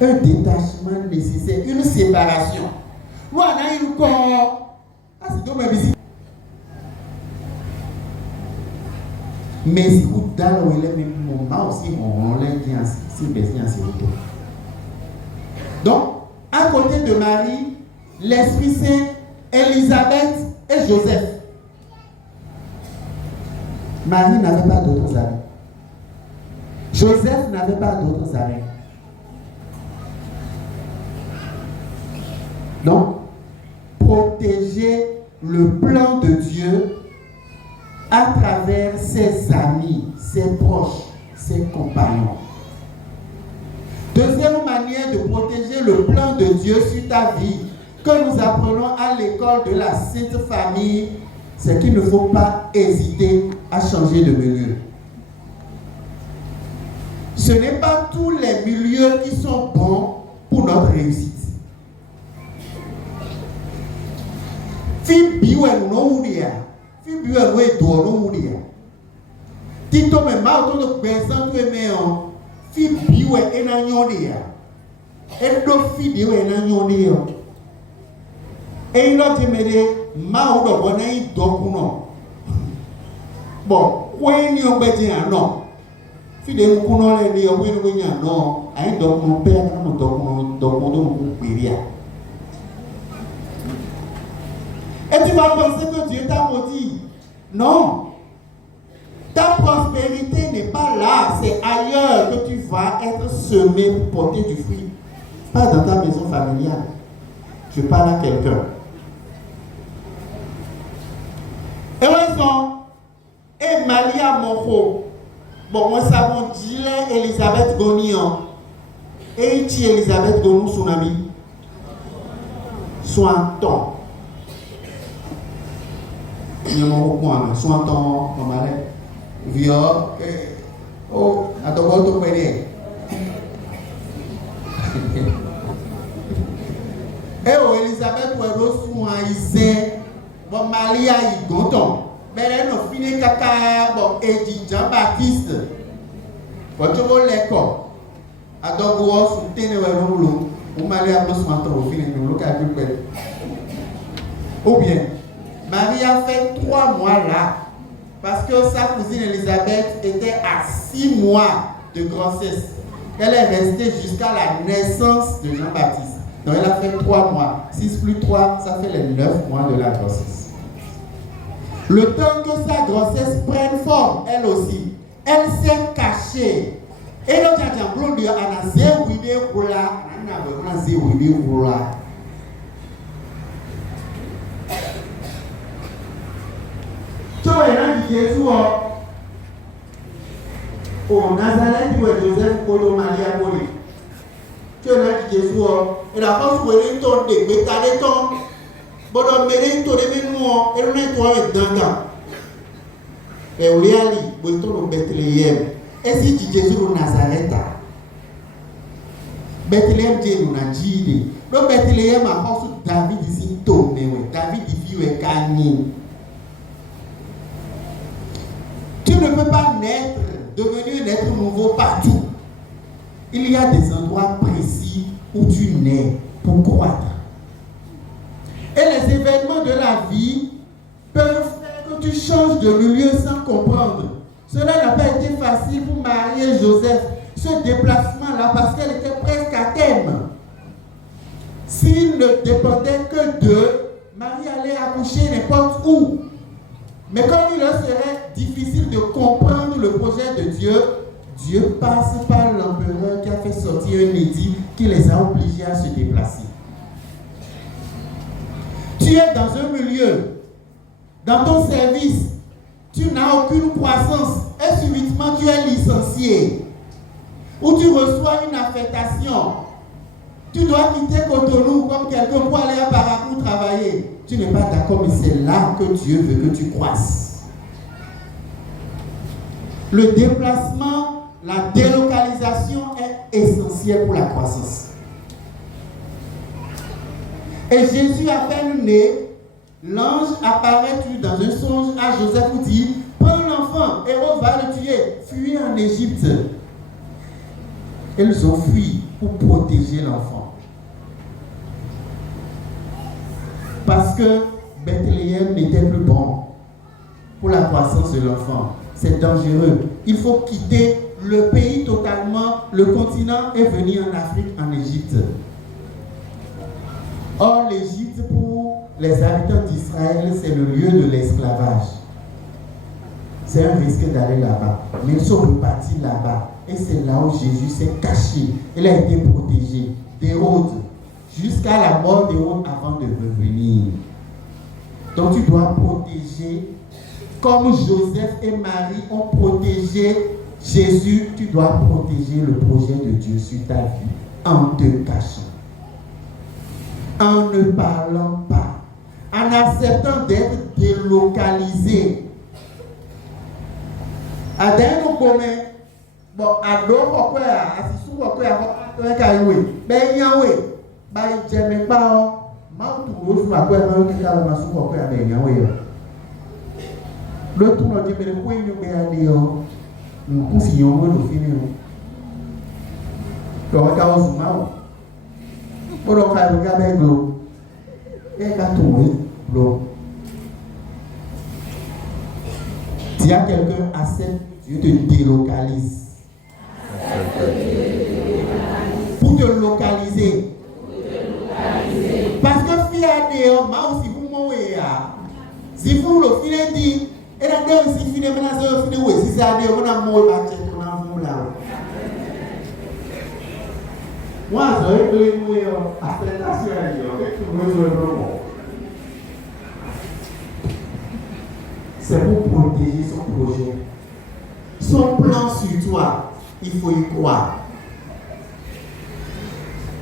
un détachement nécessaire, une séparation. Nous, on a une corps. Ah, c'est comme un visite. Mais si vous dans le même moment aussi, on l'a dit ainsi, c'est donc, à côté de Marie, l'Esprit Saint, Élisabeth et Joseph. Marie n'avait pas d'autres amis. Joseph n'avait pas d'autres amis. Donc, protéger le plan de Dieu à travers ses amis, ses proches, ses compagnons. Deuxième manière de protéger le plan de Dieu sur ta vie, que nous apprenons à l'école de la Sainte Famille, c'est qu'il ne faut pas hésiter à changer de milieu. Ce n'est pas tous les milieux qui sont bons pour notre réussite. Et il a dit, bon, où est-ce que non? Fidèle kuno le ni owe no nya no ai do mo pe na mo do mo péria. Et tu vas penser que Dieu t'a maudit. Non. Ta prospérité n'est pas là, c'est ailleurs que tu vas être semé pour porter du fruit. Pas dans ta maison familiale. Je parle à quelqu'un. Heureusement, et Maria Moko. Bon, moi, ça m'a dit Elisabeth Gonian. Et qui Elisabeth Gonou, son ami? Soin-ton. Il y a mon point, soin-ton, maman. Viol. Oh, attends, on va te péder. Eh, oh, Elisabeth, ou est-ce soin-isé? Bon, Maria, il gonton. Mais elle n'a fini caca, bon, et dit Jean-Baptiste. Quand tu vois l'école, à Dogo, sous téné, ou Marie a besoin de au final, nous l'avons. Ou bien, Marie a fait 3 mois là, parce que sa cousine Elisabeth était à 6 mois de grossesse. Elle est restée jusqu'à la naissance de Jean-Baptiste. Donc elle a fait 3 mois. 6 plus 3, ça fait les 9 mois de la grossesse. Le temps que sa grossesse prenne forme, elle aussi, elle s'est cachée. Et le tchatchan blond dit, on a zéro idée pour la, on a zéro idée pour la. Tu vois, il y a dit Jésus, au Nazareth, où est Joseph, au Maria, Poli. Tu vois, il y a dit Jésus, et la force où elle est tombée, mais t'as des temps. Bon, on mérite tout le monde, et on est toi avec Danta. Et on est allé, on est au Bethléem. Et si tu Jésus au Nazareth, Bethléem, Dieu nous a dit. Le Bethléem a force David ici tombé, David dit qu'il est gagné. Tu ne peux pas naître, devenir un être nouveau partout. Il y a des endroits précis où tu nais pour croître. Et les événements de la vie peuvent faire que tu changes de milieu sans comprendre. Cela n'a pas été facile pour Marie et Joseph, ce déplacement-là, parce qu'elle était presque à terme. S'il ne dépendait que d'eux, Marie allait accoucher n'importe où. Mais comme il leur serait difficile de comprendre le projet de Dieu, Dieu passe par l'empereur qui a fait sortir un édit qui les a obligés à se déplacer. Tu es dans un milieu, dans ton service, tu n'as aucune croissance et subitement tu es licencié. Ou tu reçois une affectation. Tu dois quitter Cotonou comme quelqu'un pour aller à Parakou travailler. Tu n'es pas d'accord, mais c'est là que Dieu veut que tu croisses. Le déplacement, la délocalisation est essentielle pour la croissance. Et Jésus, à peine né, l'ange apparaît dans un songe à Joseph où dit, prends l'enfant, Hérode va le tuer, fuis en Égypte. Ils ont fui. pour protéger l'enfant. Parce que Bethléem n'était plus bon pour la croissance de l'enfant. C'est dangereux. Il faut quitter le pays totalement, le continent, et venir en Afrique, en Égypte. Or, l'Égypte, pour les habitants d'Israël, c'est le lieu de l'esclavage. C'est un risque d'aller là-bas. Mais ils sont repartis là-bas. Et c'est là où Jésus s'est caché. Il a été protégé d'Hérode jusqu'à la mort d'Hérode avant de revenir. Donc tu dois protéger, comme Joseph et Marie ont protégé Jésus, tu dois protéger le projet de Dieu sur ta vie en te cachant, en ne parlant pas, en acceptant d'être délocalisé. Adèle commun, bon, ado pourquoi assisou pourquoi avec Kaiwe, ben yawe, ben j'aime pas, ma tout gros à quoi même qui a ma sou pourquoi ben yawe. Le tout nous dit mais quoi nous ben adio, nous confions nous finir. Donc quand on zoom pour le faire regarder l'eau, et quand on l'eau. S'il y a quelqu'un accepte, Dieu te délocalise. Pour te localiser. Parce que fille a des hommes, aussi vous m'envoyez. Si vous le filez dit, et la dame si filez maintenant c'est filé oui, si ça a des on a mort à tête on a mort là. Moi je vais vous dire acceptation à Dieu, que vous c'est pour protéger son projet. Son plan sur toi, il faut y croire.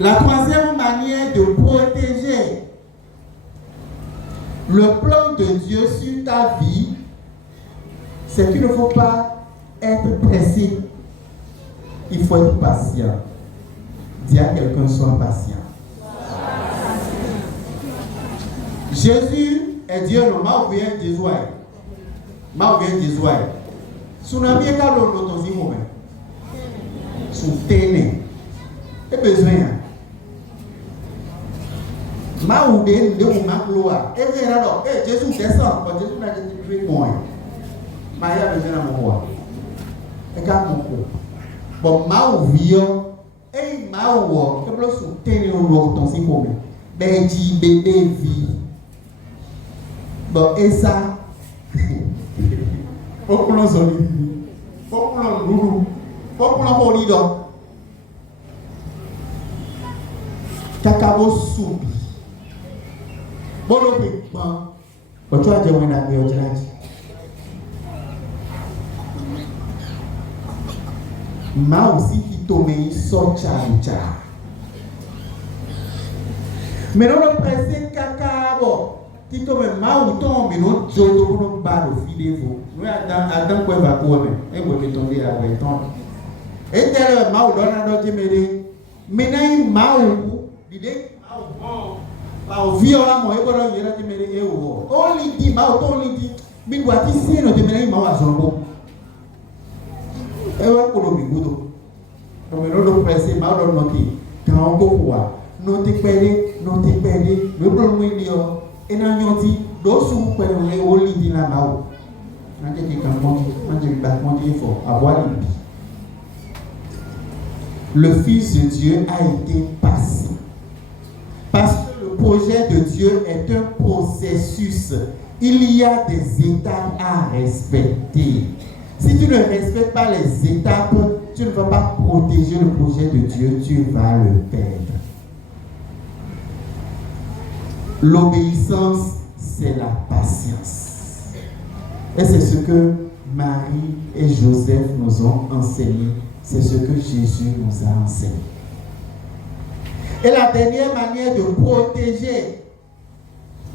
La troisième manière de protéger le plan de Dieu sur ta vie, c'est qu'il ne faut pas être pressé. Il faut être patient. Dis à quelqu'un, sois patient. Jésus est Dieu, le mal vient de Jésus. Ma vient de Zoé. Tsunami est là dans notre zimome. Sous téné. Et besoin. Ma ou de ou ma gloire. Et bien alors, Jésus descend. Quand Jésus n'a été tué moins. Ma y a besoin de moi. Et quand mon coup. Bon, ma ou vion. Et ma ou. Que bloc sous téné ou dans zimome. Benji bébé vie. Bon, et ça. Populon zoli, populon loulou, populon bonido. Kakabo soubi. Bono pekman. Ocho aje wena be ojiraji. Ma aussi qui tombe socha lucha. Mais non le pressé kakabo. Qui tombe ma ou tombe non jodo pour nous balo filevo. Nous Adam quoi va quoi mais et moi me tomber avec ton. Et tel ma ou dona do timere. Menai ma ou l'idée ma ou viola mo e bodo yera timere e o. Only di ma ou only di bi doit ici no timere ma wa zongo. E wa ko bi gudo. Donc nous devons presser ma ou noti. Quand on quoi noti pele le problème est et dans yonti dosu pele oli di na maou nante ki kan monti manje ba monti fort avoir le fils de Dieu a été passé parce que le projet de Dieu est un processus. Il y a des étapes à respecter. Si tu ne respectes pas les étapes, tu ne vas pas protéger le projet de Dieu, tu vas le perdre. L'obéissance, c'est la patience. Et c'est ce que Marie et Joseph nous ont enseigné. C'est ce que Jésus nous a enseigné. Et la dernière manière de protéger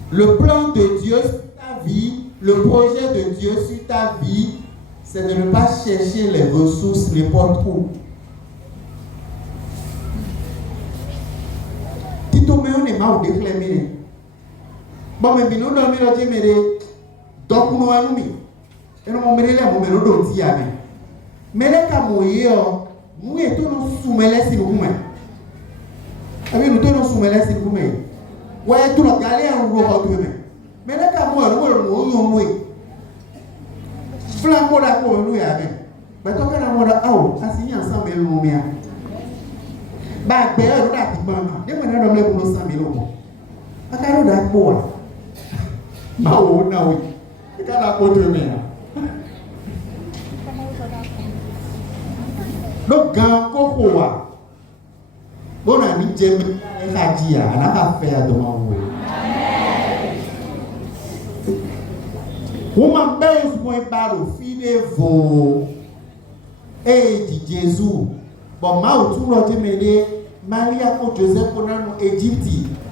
le plan de Dieu sur ta vie, le projet de Dieu sur ta vie, c'est de ne pas chercher les ressources n'importe où. Tito me on est mal déclaré. Bon, mais nous dormons dans le médé. Donc, nous avons mis. Et nous avons mis les moments de Dieu. Mais les camoyens, nous sommes tous soumis si nous. Abi nous tenons sous mes s'il vous plaît. Ouais, tout le galé en gros à tout mais là quand moi nous flambeau d'accord nous ya ben. Mais toi quand on a assigné ensemble le mumia. Ba gbe o da ti gbon ma. De mo na do le ko 100,000 o. Akaro da po wa. Ma wo na o. E ka la ko to me na. Lo gan ko ko wa. Bona mi je mi ka ji ya na ka fe ado ma wo. Woman bells mo baro fide vo. Di Jésus. Bon, ma ou tout l'autre mêlé, Maria pour Joseph pour nous Égypte.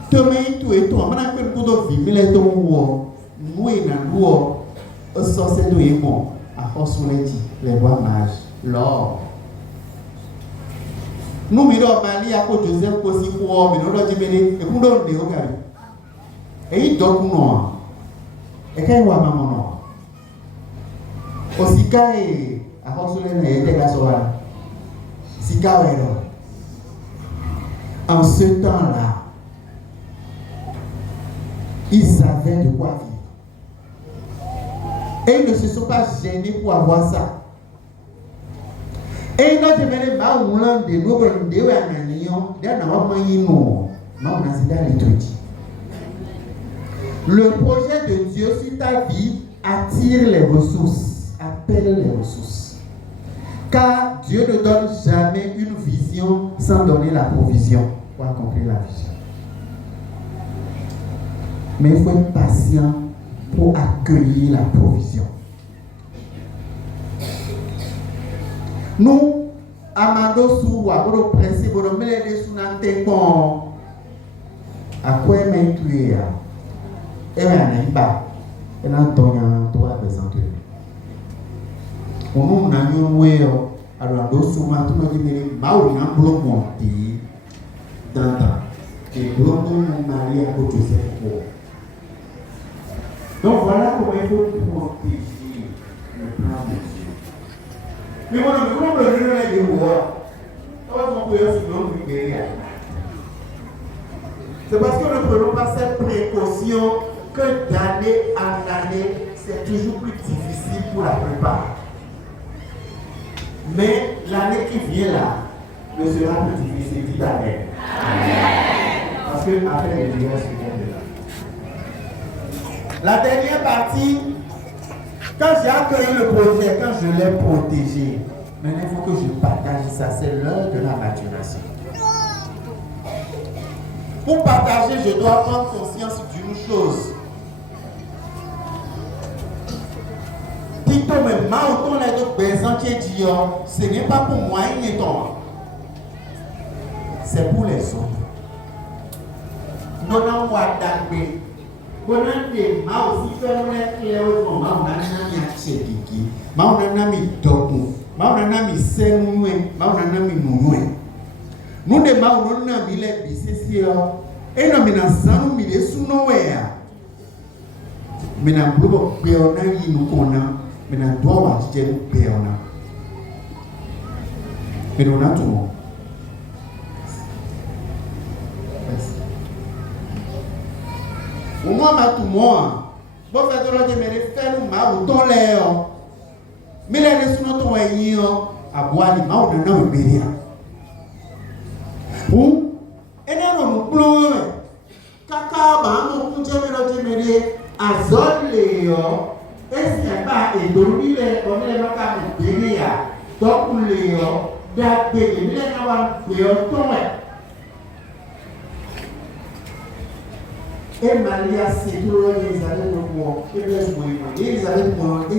Tomé tout et tout. Maintenant que nous devons vivre les deux mots, nous et nous, au sorcier de Émon, à Rosouleti, les rois mages, l'or. Nous mirons Maria pour Joseph aussi pour nous l'autre mêlé, et pour nous le regarder. Et il dort nous. Et quand il voit maman, aussi quand à Rosouleti, il était là sur la. En ce temps-là, ils savaient de quoi vivre. Et ils ne se sont pas gênés pour avoir ça. Et ils n'ont jamais pas de le projet de Dieu sur ta vie attire les ressources, appelle les ressources. Car Dieu ne donne jamais une vision sans donner la provision pour accomplir la vision. Mais il faut être patient pour accueillir la provision. Nous, Amando Souwa, pour le principe, pour le mêler des sous-nantépons, à quoi est-ce que tu es? Et bien, il y a un ton à présenter. On a un way alors souvent tout le monde dit maou n'a pas monté dans et bloqué mon mari à côté de Joseph. Donc voilà comment il faut protéger le plan de Dieu. Mais comment le relais de voir comment on peut se donner. C'est parce que nous ne prenons pas cette précaution que d'année en année c'est toujours plus difficile pour la plupart. Mais l'année qui vient là, ne sera plus difficile, dit Amen. Parce que après les divorces qui viennent de là. La dernière partie, quand j'ai accueilli le projet, quand je l'ai protégé, maintenant il faut que je partage ça, c'est l'heure de la maturation. Pour partager, je dois prendre conscience d'une chose. Mais maintenant, les autres personnes qui disent, ce n'est pas pour moi, c'est pour les autres. Nous avons d'agber. Nous avons aussi fait un clair au moment où nous avons acheté. Nous avons mis Doku, nous avons mis Senoué, nous avons mis Mounoué. Nous avons mis les BCC et nous avons mis les Sounoué. Mais nous avons mis mais nous devons acheter le père. Mais nous avons tout le monde. Au moins, tout le monde. Vous faites de l'autre, mais faire nous mal ou ton l'air. Mais les ressources sont à boire les mains de nos bébés. Ou, et nous pleurons. Kaka, nous pouvons dire à zone léon. Et c'est pas et dormir on est là comme béni à donc léon d'abé il est là béon et Maria c'est tout les années de moi et les années de moi et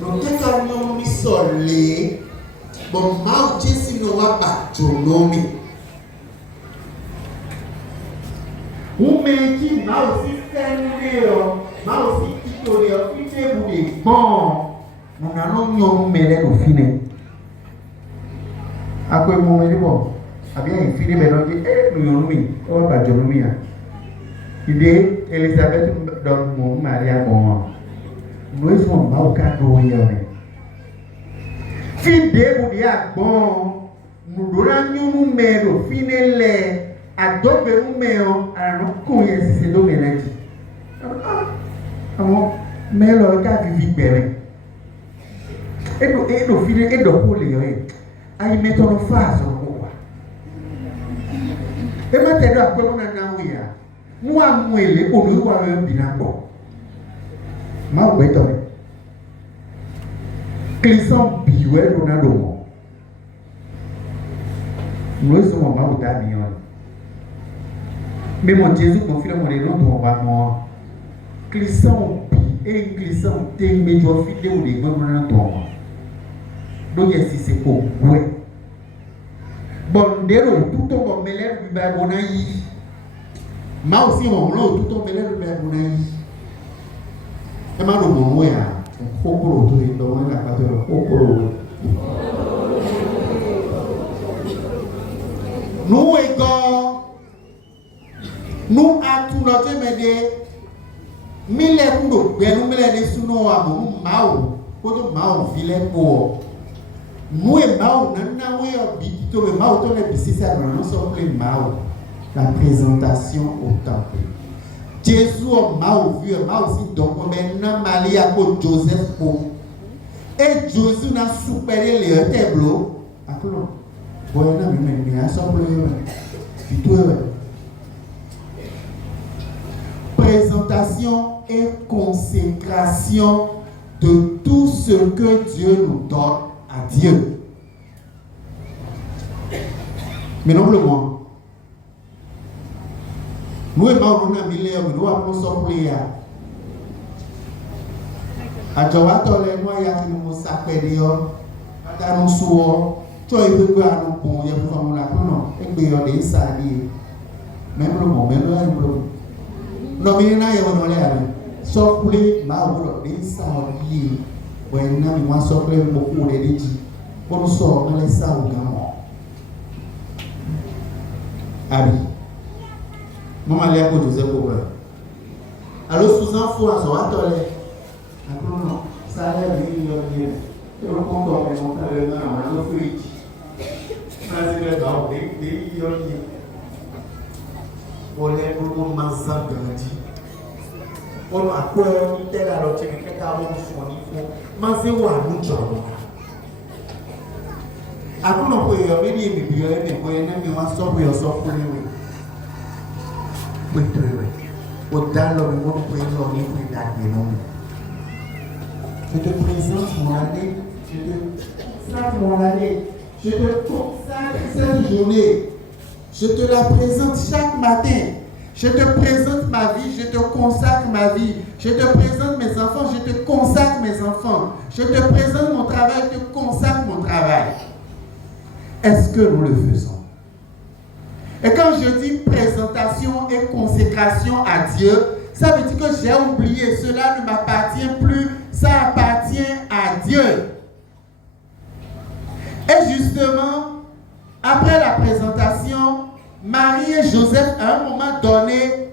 donc nous t'avons mis solé bon mal Jésus nous va pas tourner ou mais qui m'a aussi fait m'a aussi quitté vous des bons nous n'allons mêler au filet à quoi mon mari bon a bien il finit maintenant dit nous on va pas jouer il dit Elisabeth donne mon mari à bon nous sommes pas au cadeau hier fidèle vous dire bon nous donnons nous mero finele adobe nous mero alors qu'on y est c'est domaine comment mais le cas vivre bien et do fine et do coller ai mettono face quoi et maintenant à quoi on a naouia moi mwele on nous va un bilan ma beto clison biwe Ronaldo nous sommes pas au tabion mais mon Jésus confie mon nom ton va moi clison et clison te me jo fi de ou de gbon ton donc si c'est pour ouais bon dero tout ton melé bi ba bona yi ma aussi on lo tout ton melé bi ba bona yi e ma do mo we a kokoro to yi do na ka to kokoro nous égons nous à tout notre médé mille kudo bien nous mille de suno a bon mao kodo mao filet pour nous et mao nana we obi to be mao to le bisi ça nous sommes les mao la présentation au temple Jésus mao vu mao si donc maintenant Maria ko Joseph pour et Jésus n'a supéré le tableau à quoi bon na mais assemblée présentation et consécration de tout ce que Dieu nous donne à Dieu. Mais non, nous et nous avons sorti à Jawato les moyens qui nous s'appellent à nous souvent. Tu as eu besoin de nous, il y a besoin de nous, et puis il y a des salles. Même le moment, même le non, mais il y a un homme sauf pour les marques des salles. Oui, moi, sauf pour les beaucoup de gens. Pour nous sortir les salles de gamin. Ah oui. Maman, elle a pour Joseph Bourgogne. Alors, sous-enfant, à son atelier. Ah non, ça a l'air de dire. Je ne comprends pas mon frère, on a fait. Mas legal, bem aqui. Olha para o manzão grande. Olha a coisa inteira, ela tinha que estar no fone, mas eu anuncio agora. Agora não foi eu, ele me viu, ele me foi, ele me mostrou eu só por ele. Muito bem. O dano me mostra ele não me cuidar de nome. Je te présente mon année, je te présente mon année. Je te consacre cette journée. Je te la présente chaque matin. Je te présente ma vie, je te consacre ma vie. Je te présente mes enfants, je te consacre mes enfants. Je te présente mon travail, je te consacre mon travail. Est-ce que nous le faisons? Et quand je dis présentation et consécration à Dieu, ça veut dire que j'ai oublié, cela ne m'appartient plus, ça appartient à Dieu. Et justement, après la présentation, Marie et Joseph, à un moment donné,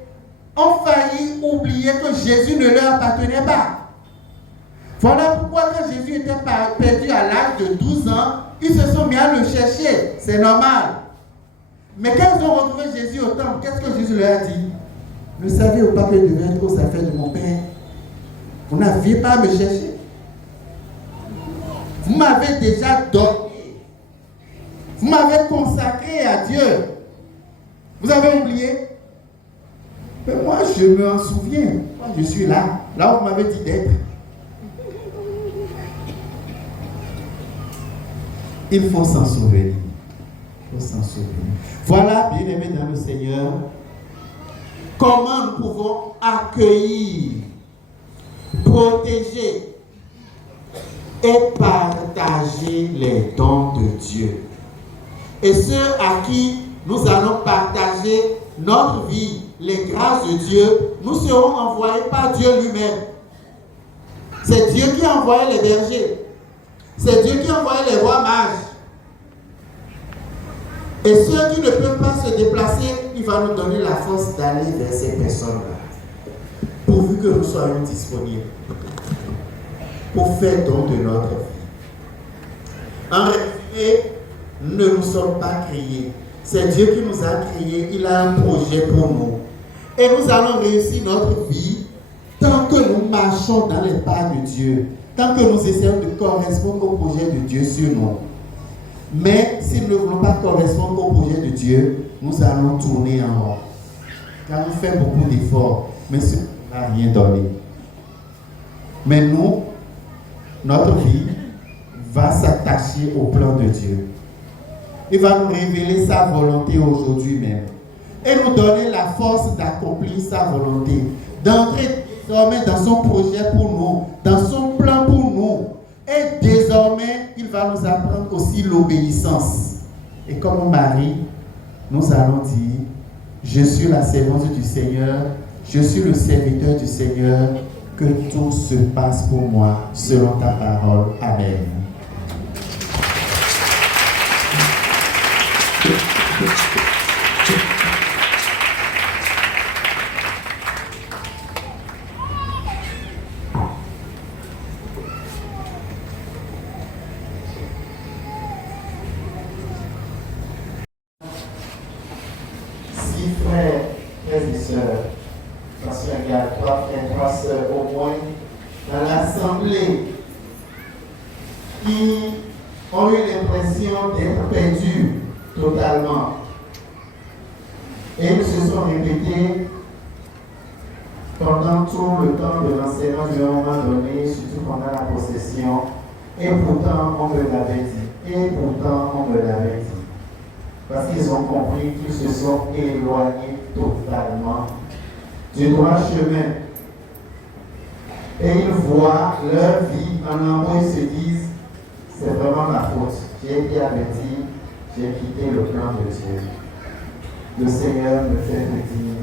ont failli oublier que Jésus ne leur appartenait pas. Voilà pourquoi quand Jésus était perdu à l'âge de 12 ans, ils se sont mis à le chercher. C'est normal. Mais quand ils ont retrouvé Jésus au temple, qu'est-ce que Jésus leur a dit? Ne savez-vous pas que je devais être aux affaires de mon Père? Vous n'aviez pas à me chercher. Vous m'avez déjà donné. Vous m'avez consacré à Dieu. Vous avez oublié? Mais moi, je me souviens. Moi, je suis là. Là où vous m'avez dit d'être. Il faut s'en souvenir. Il faut s'en souvenir. Voilà, bien-aimés dans le Seigneur, comment nous pouvons accueillir, protéger et partager les dons de Dieu. Et ceux à qui nous allons partager notre vie, les grâces de Dieu, nous serons envoyés par Dieu lui-même. C'est Dieu qui a envoyé les bergers. C'est Dieu qui a envoyé les rois mages. Et ceux qui ne peuvent pas se déplacer, il va nous donner la force d'aller vers ces personnes-là. Pourvu que nous soyons disponibles pour faire don de notre vie. En résumé, Nous ne nous sommes pas créés. C'est Dieu qui nous a créés. Il a un projet pour nous. Et nous allons réussir notre vie tant que nous marchons dans les pas de Dieu. Tant que nous essayons de correspondre au projet de Dieu sur nous. Mais si nous ne voulons pas correspondre au projet de Dieu, nous allons tourner en rond. Car on fait beaucoup d'efforts, mais ce n'a rien donné. Mais nous, notre vie va s'attacher au plan de Dieu. Il va nous révéler sa volonté aujourd'hui même. Et nous donner la force d'accomplir sa volonté. D'entrer désormais dans son projet pour nous, dans son plan pour nous. Et désormais, il va nous apprendre aussi l'obéissance. Et comme Marie, nous allons dire, je suis la servante du Seigneur, je suis le serviteur du Seigneur, que tout se passe pour moi selon ta parole. Amen. Frères et sœurs, parce qu'il y a 3 frères, 3 sœurs au moins dans l'assemblée qui ont eu l'impression d'être perdus totalement. Et ils se sont répétés pendant tout le temps de l'enseignement du moment donné, surtout pendant la possession. Et pourtant, on me l'avait dit. Et pourtant, on me l'avait dit. Parce qu'ils ont compris qu'ils se sont éloignés totalement du droit chemin. Et ils voient leur vie en amont, ils se disent, c'est vraiment ma faute. J'ai été averti, j'ai quitté le plan de Dieu. Le Seigneur me fait dire,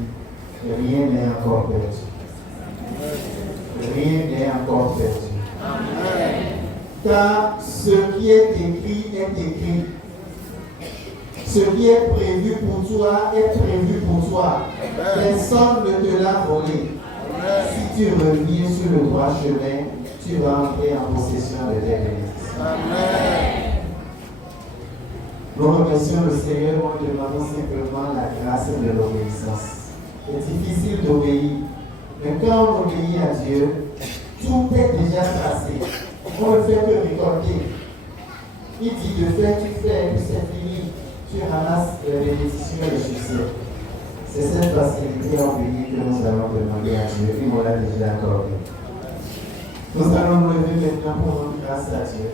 rien n'est encore perdu. Rien n'est encore perdu. Amen. Car ce qui est écrit est écrit. Ce qui est prévu pour toi est prévu pour toi. Personne ne te l'a volé. Si tu reviens sur le droit chemin, tu vas entrer en possession de tes bénédictions. Nous remercions le Seigneur en demandant simplement la grâce de l'obéissance. C'est difficile d'obéir, mais quand on obéit à Dieu, tout est déjà tracé. On ne fait que récolter. Il dit de faire, tu fais, puis c'est fini. Tu ramasses les bénédictions et le succès. C'est cette facilité à obéir que nous allons demander à Dieu. Il nous l'a déjà accordé. Nous allons nous lever maintenant pour rendre grâce à Dieu.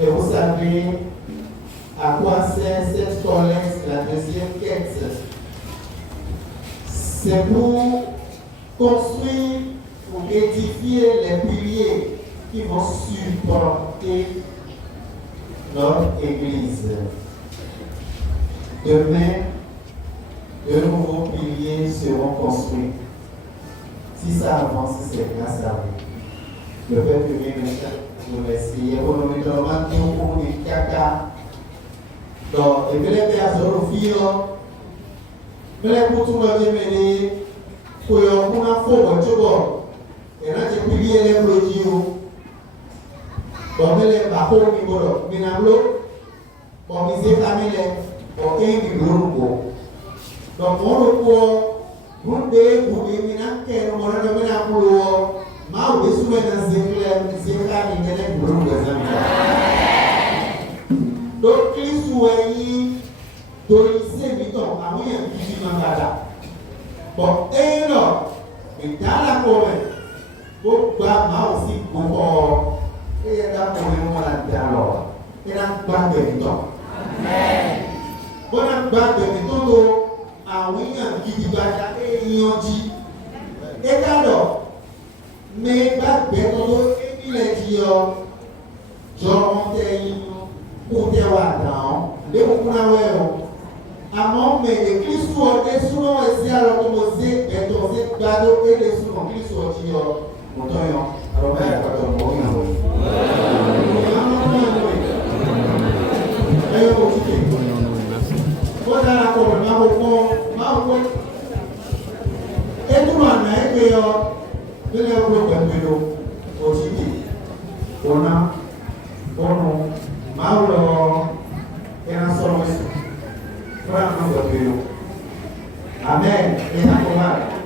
Et vous savez à quoi sert cette collecte, la deuxième quête. C'est pour construire, pour édifier les piliers qui vont supporter notre Église. Demain, de nouveaux piliers seront construits. Si ça avance, c'est grâce à vous. Le peuple vient de remercier. Pour nous mettre en main pour les caca. Donc, et puis les personnes au fil, mais les boutons de mener, pour qu'on a faux, tu vois. Et là, j'ai publié les produits. Donc, les barreaux au niveau de Minablo, pour miser famille. Donc, on le voit, vous devez vous dire que nous avons un peu de mal de soumettre dans ces donc, ils sont dans le lycée, ils sont à moyen de vivre dans la date. Bon, et là, dans la commune, vous pouvez aussi pour et là, pour le alors, et là, pas de temps. Amen. Bon, on a de temps à moyen qui dit et y ont dit. Et alors, mais pas de temps, et il est dit, genre, pour te voir dans les boucles amont mais les clis sont des souvent aussi à l'automobile et dans gado et les souvent clis sont dit alors il y a pas de mot et tout le monde a été de on a Mauro, Amen. Et à comment?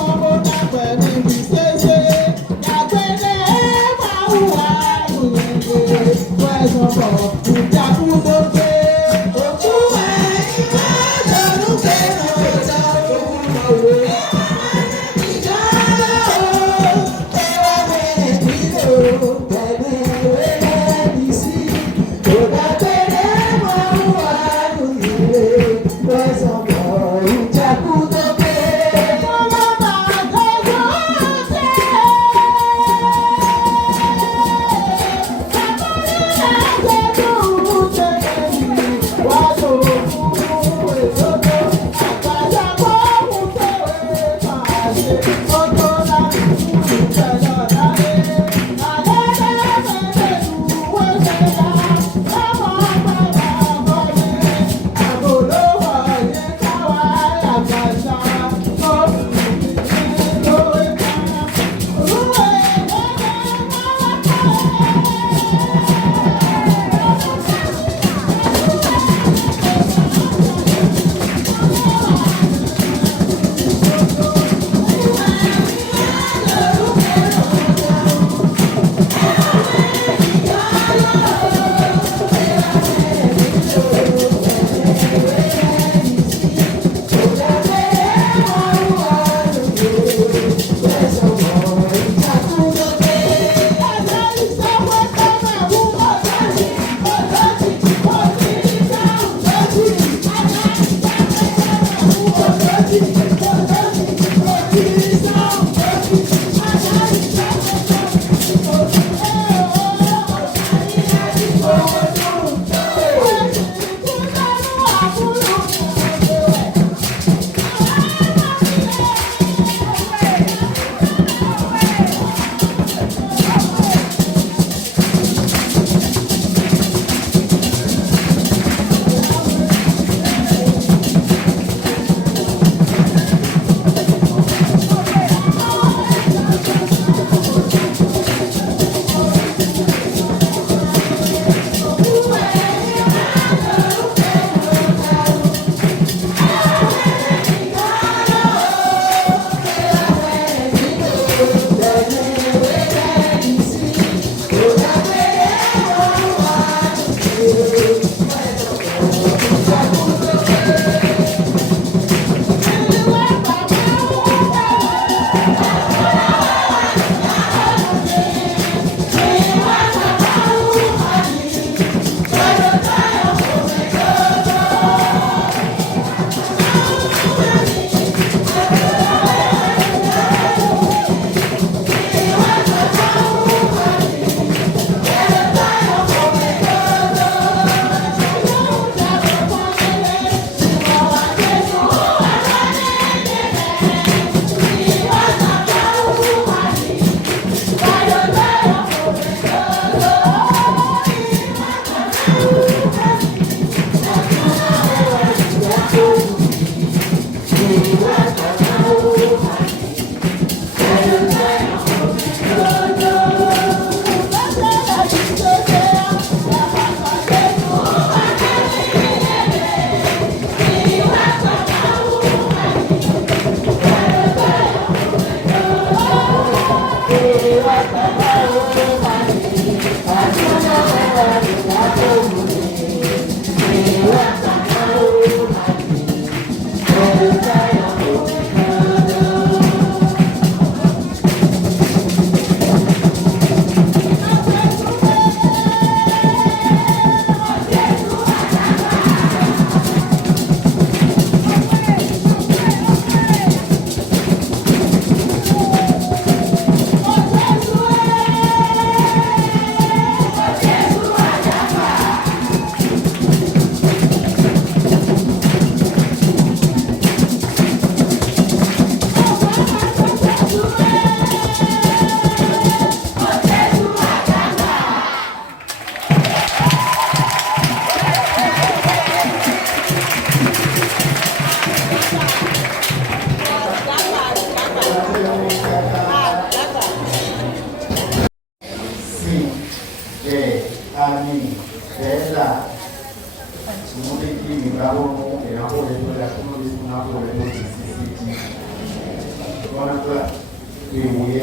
Ọmọ dàgbà ní ìṣẹ́ṣẹ́.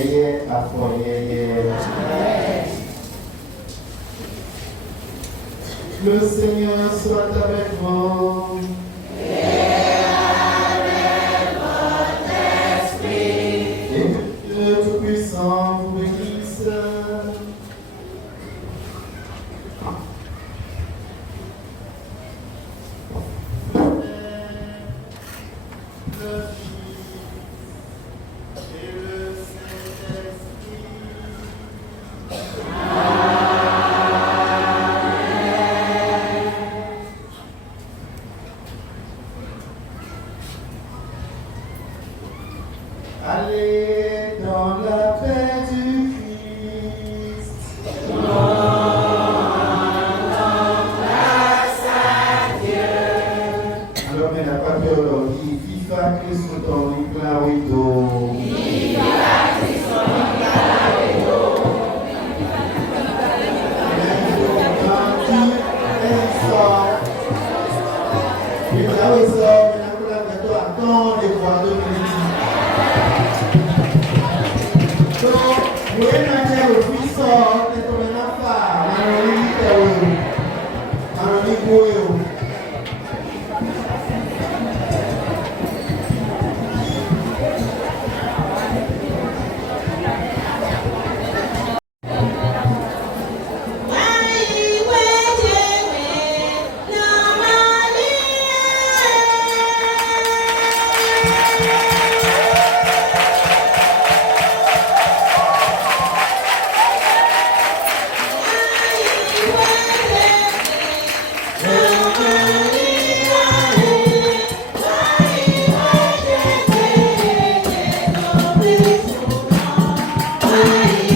yeye afọ yeye. Le Seigneur soit avec vous. Et avec votre esprit. Et que Dieu Tout-Puissant vous bénisse. Le Fils et le Saint-Esprit. Allez dans la paix du Christ. Alors, mais la patriologie, viva Christ ton Clarito. Bye.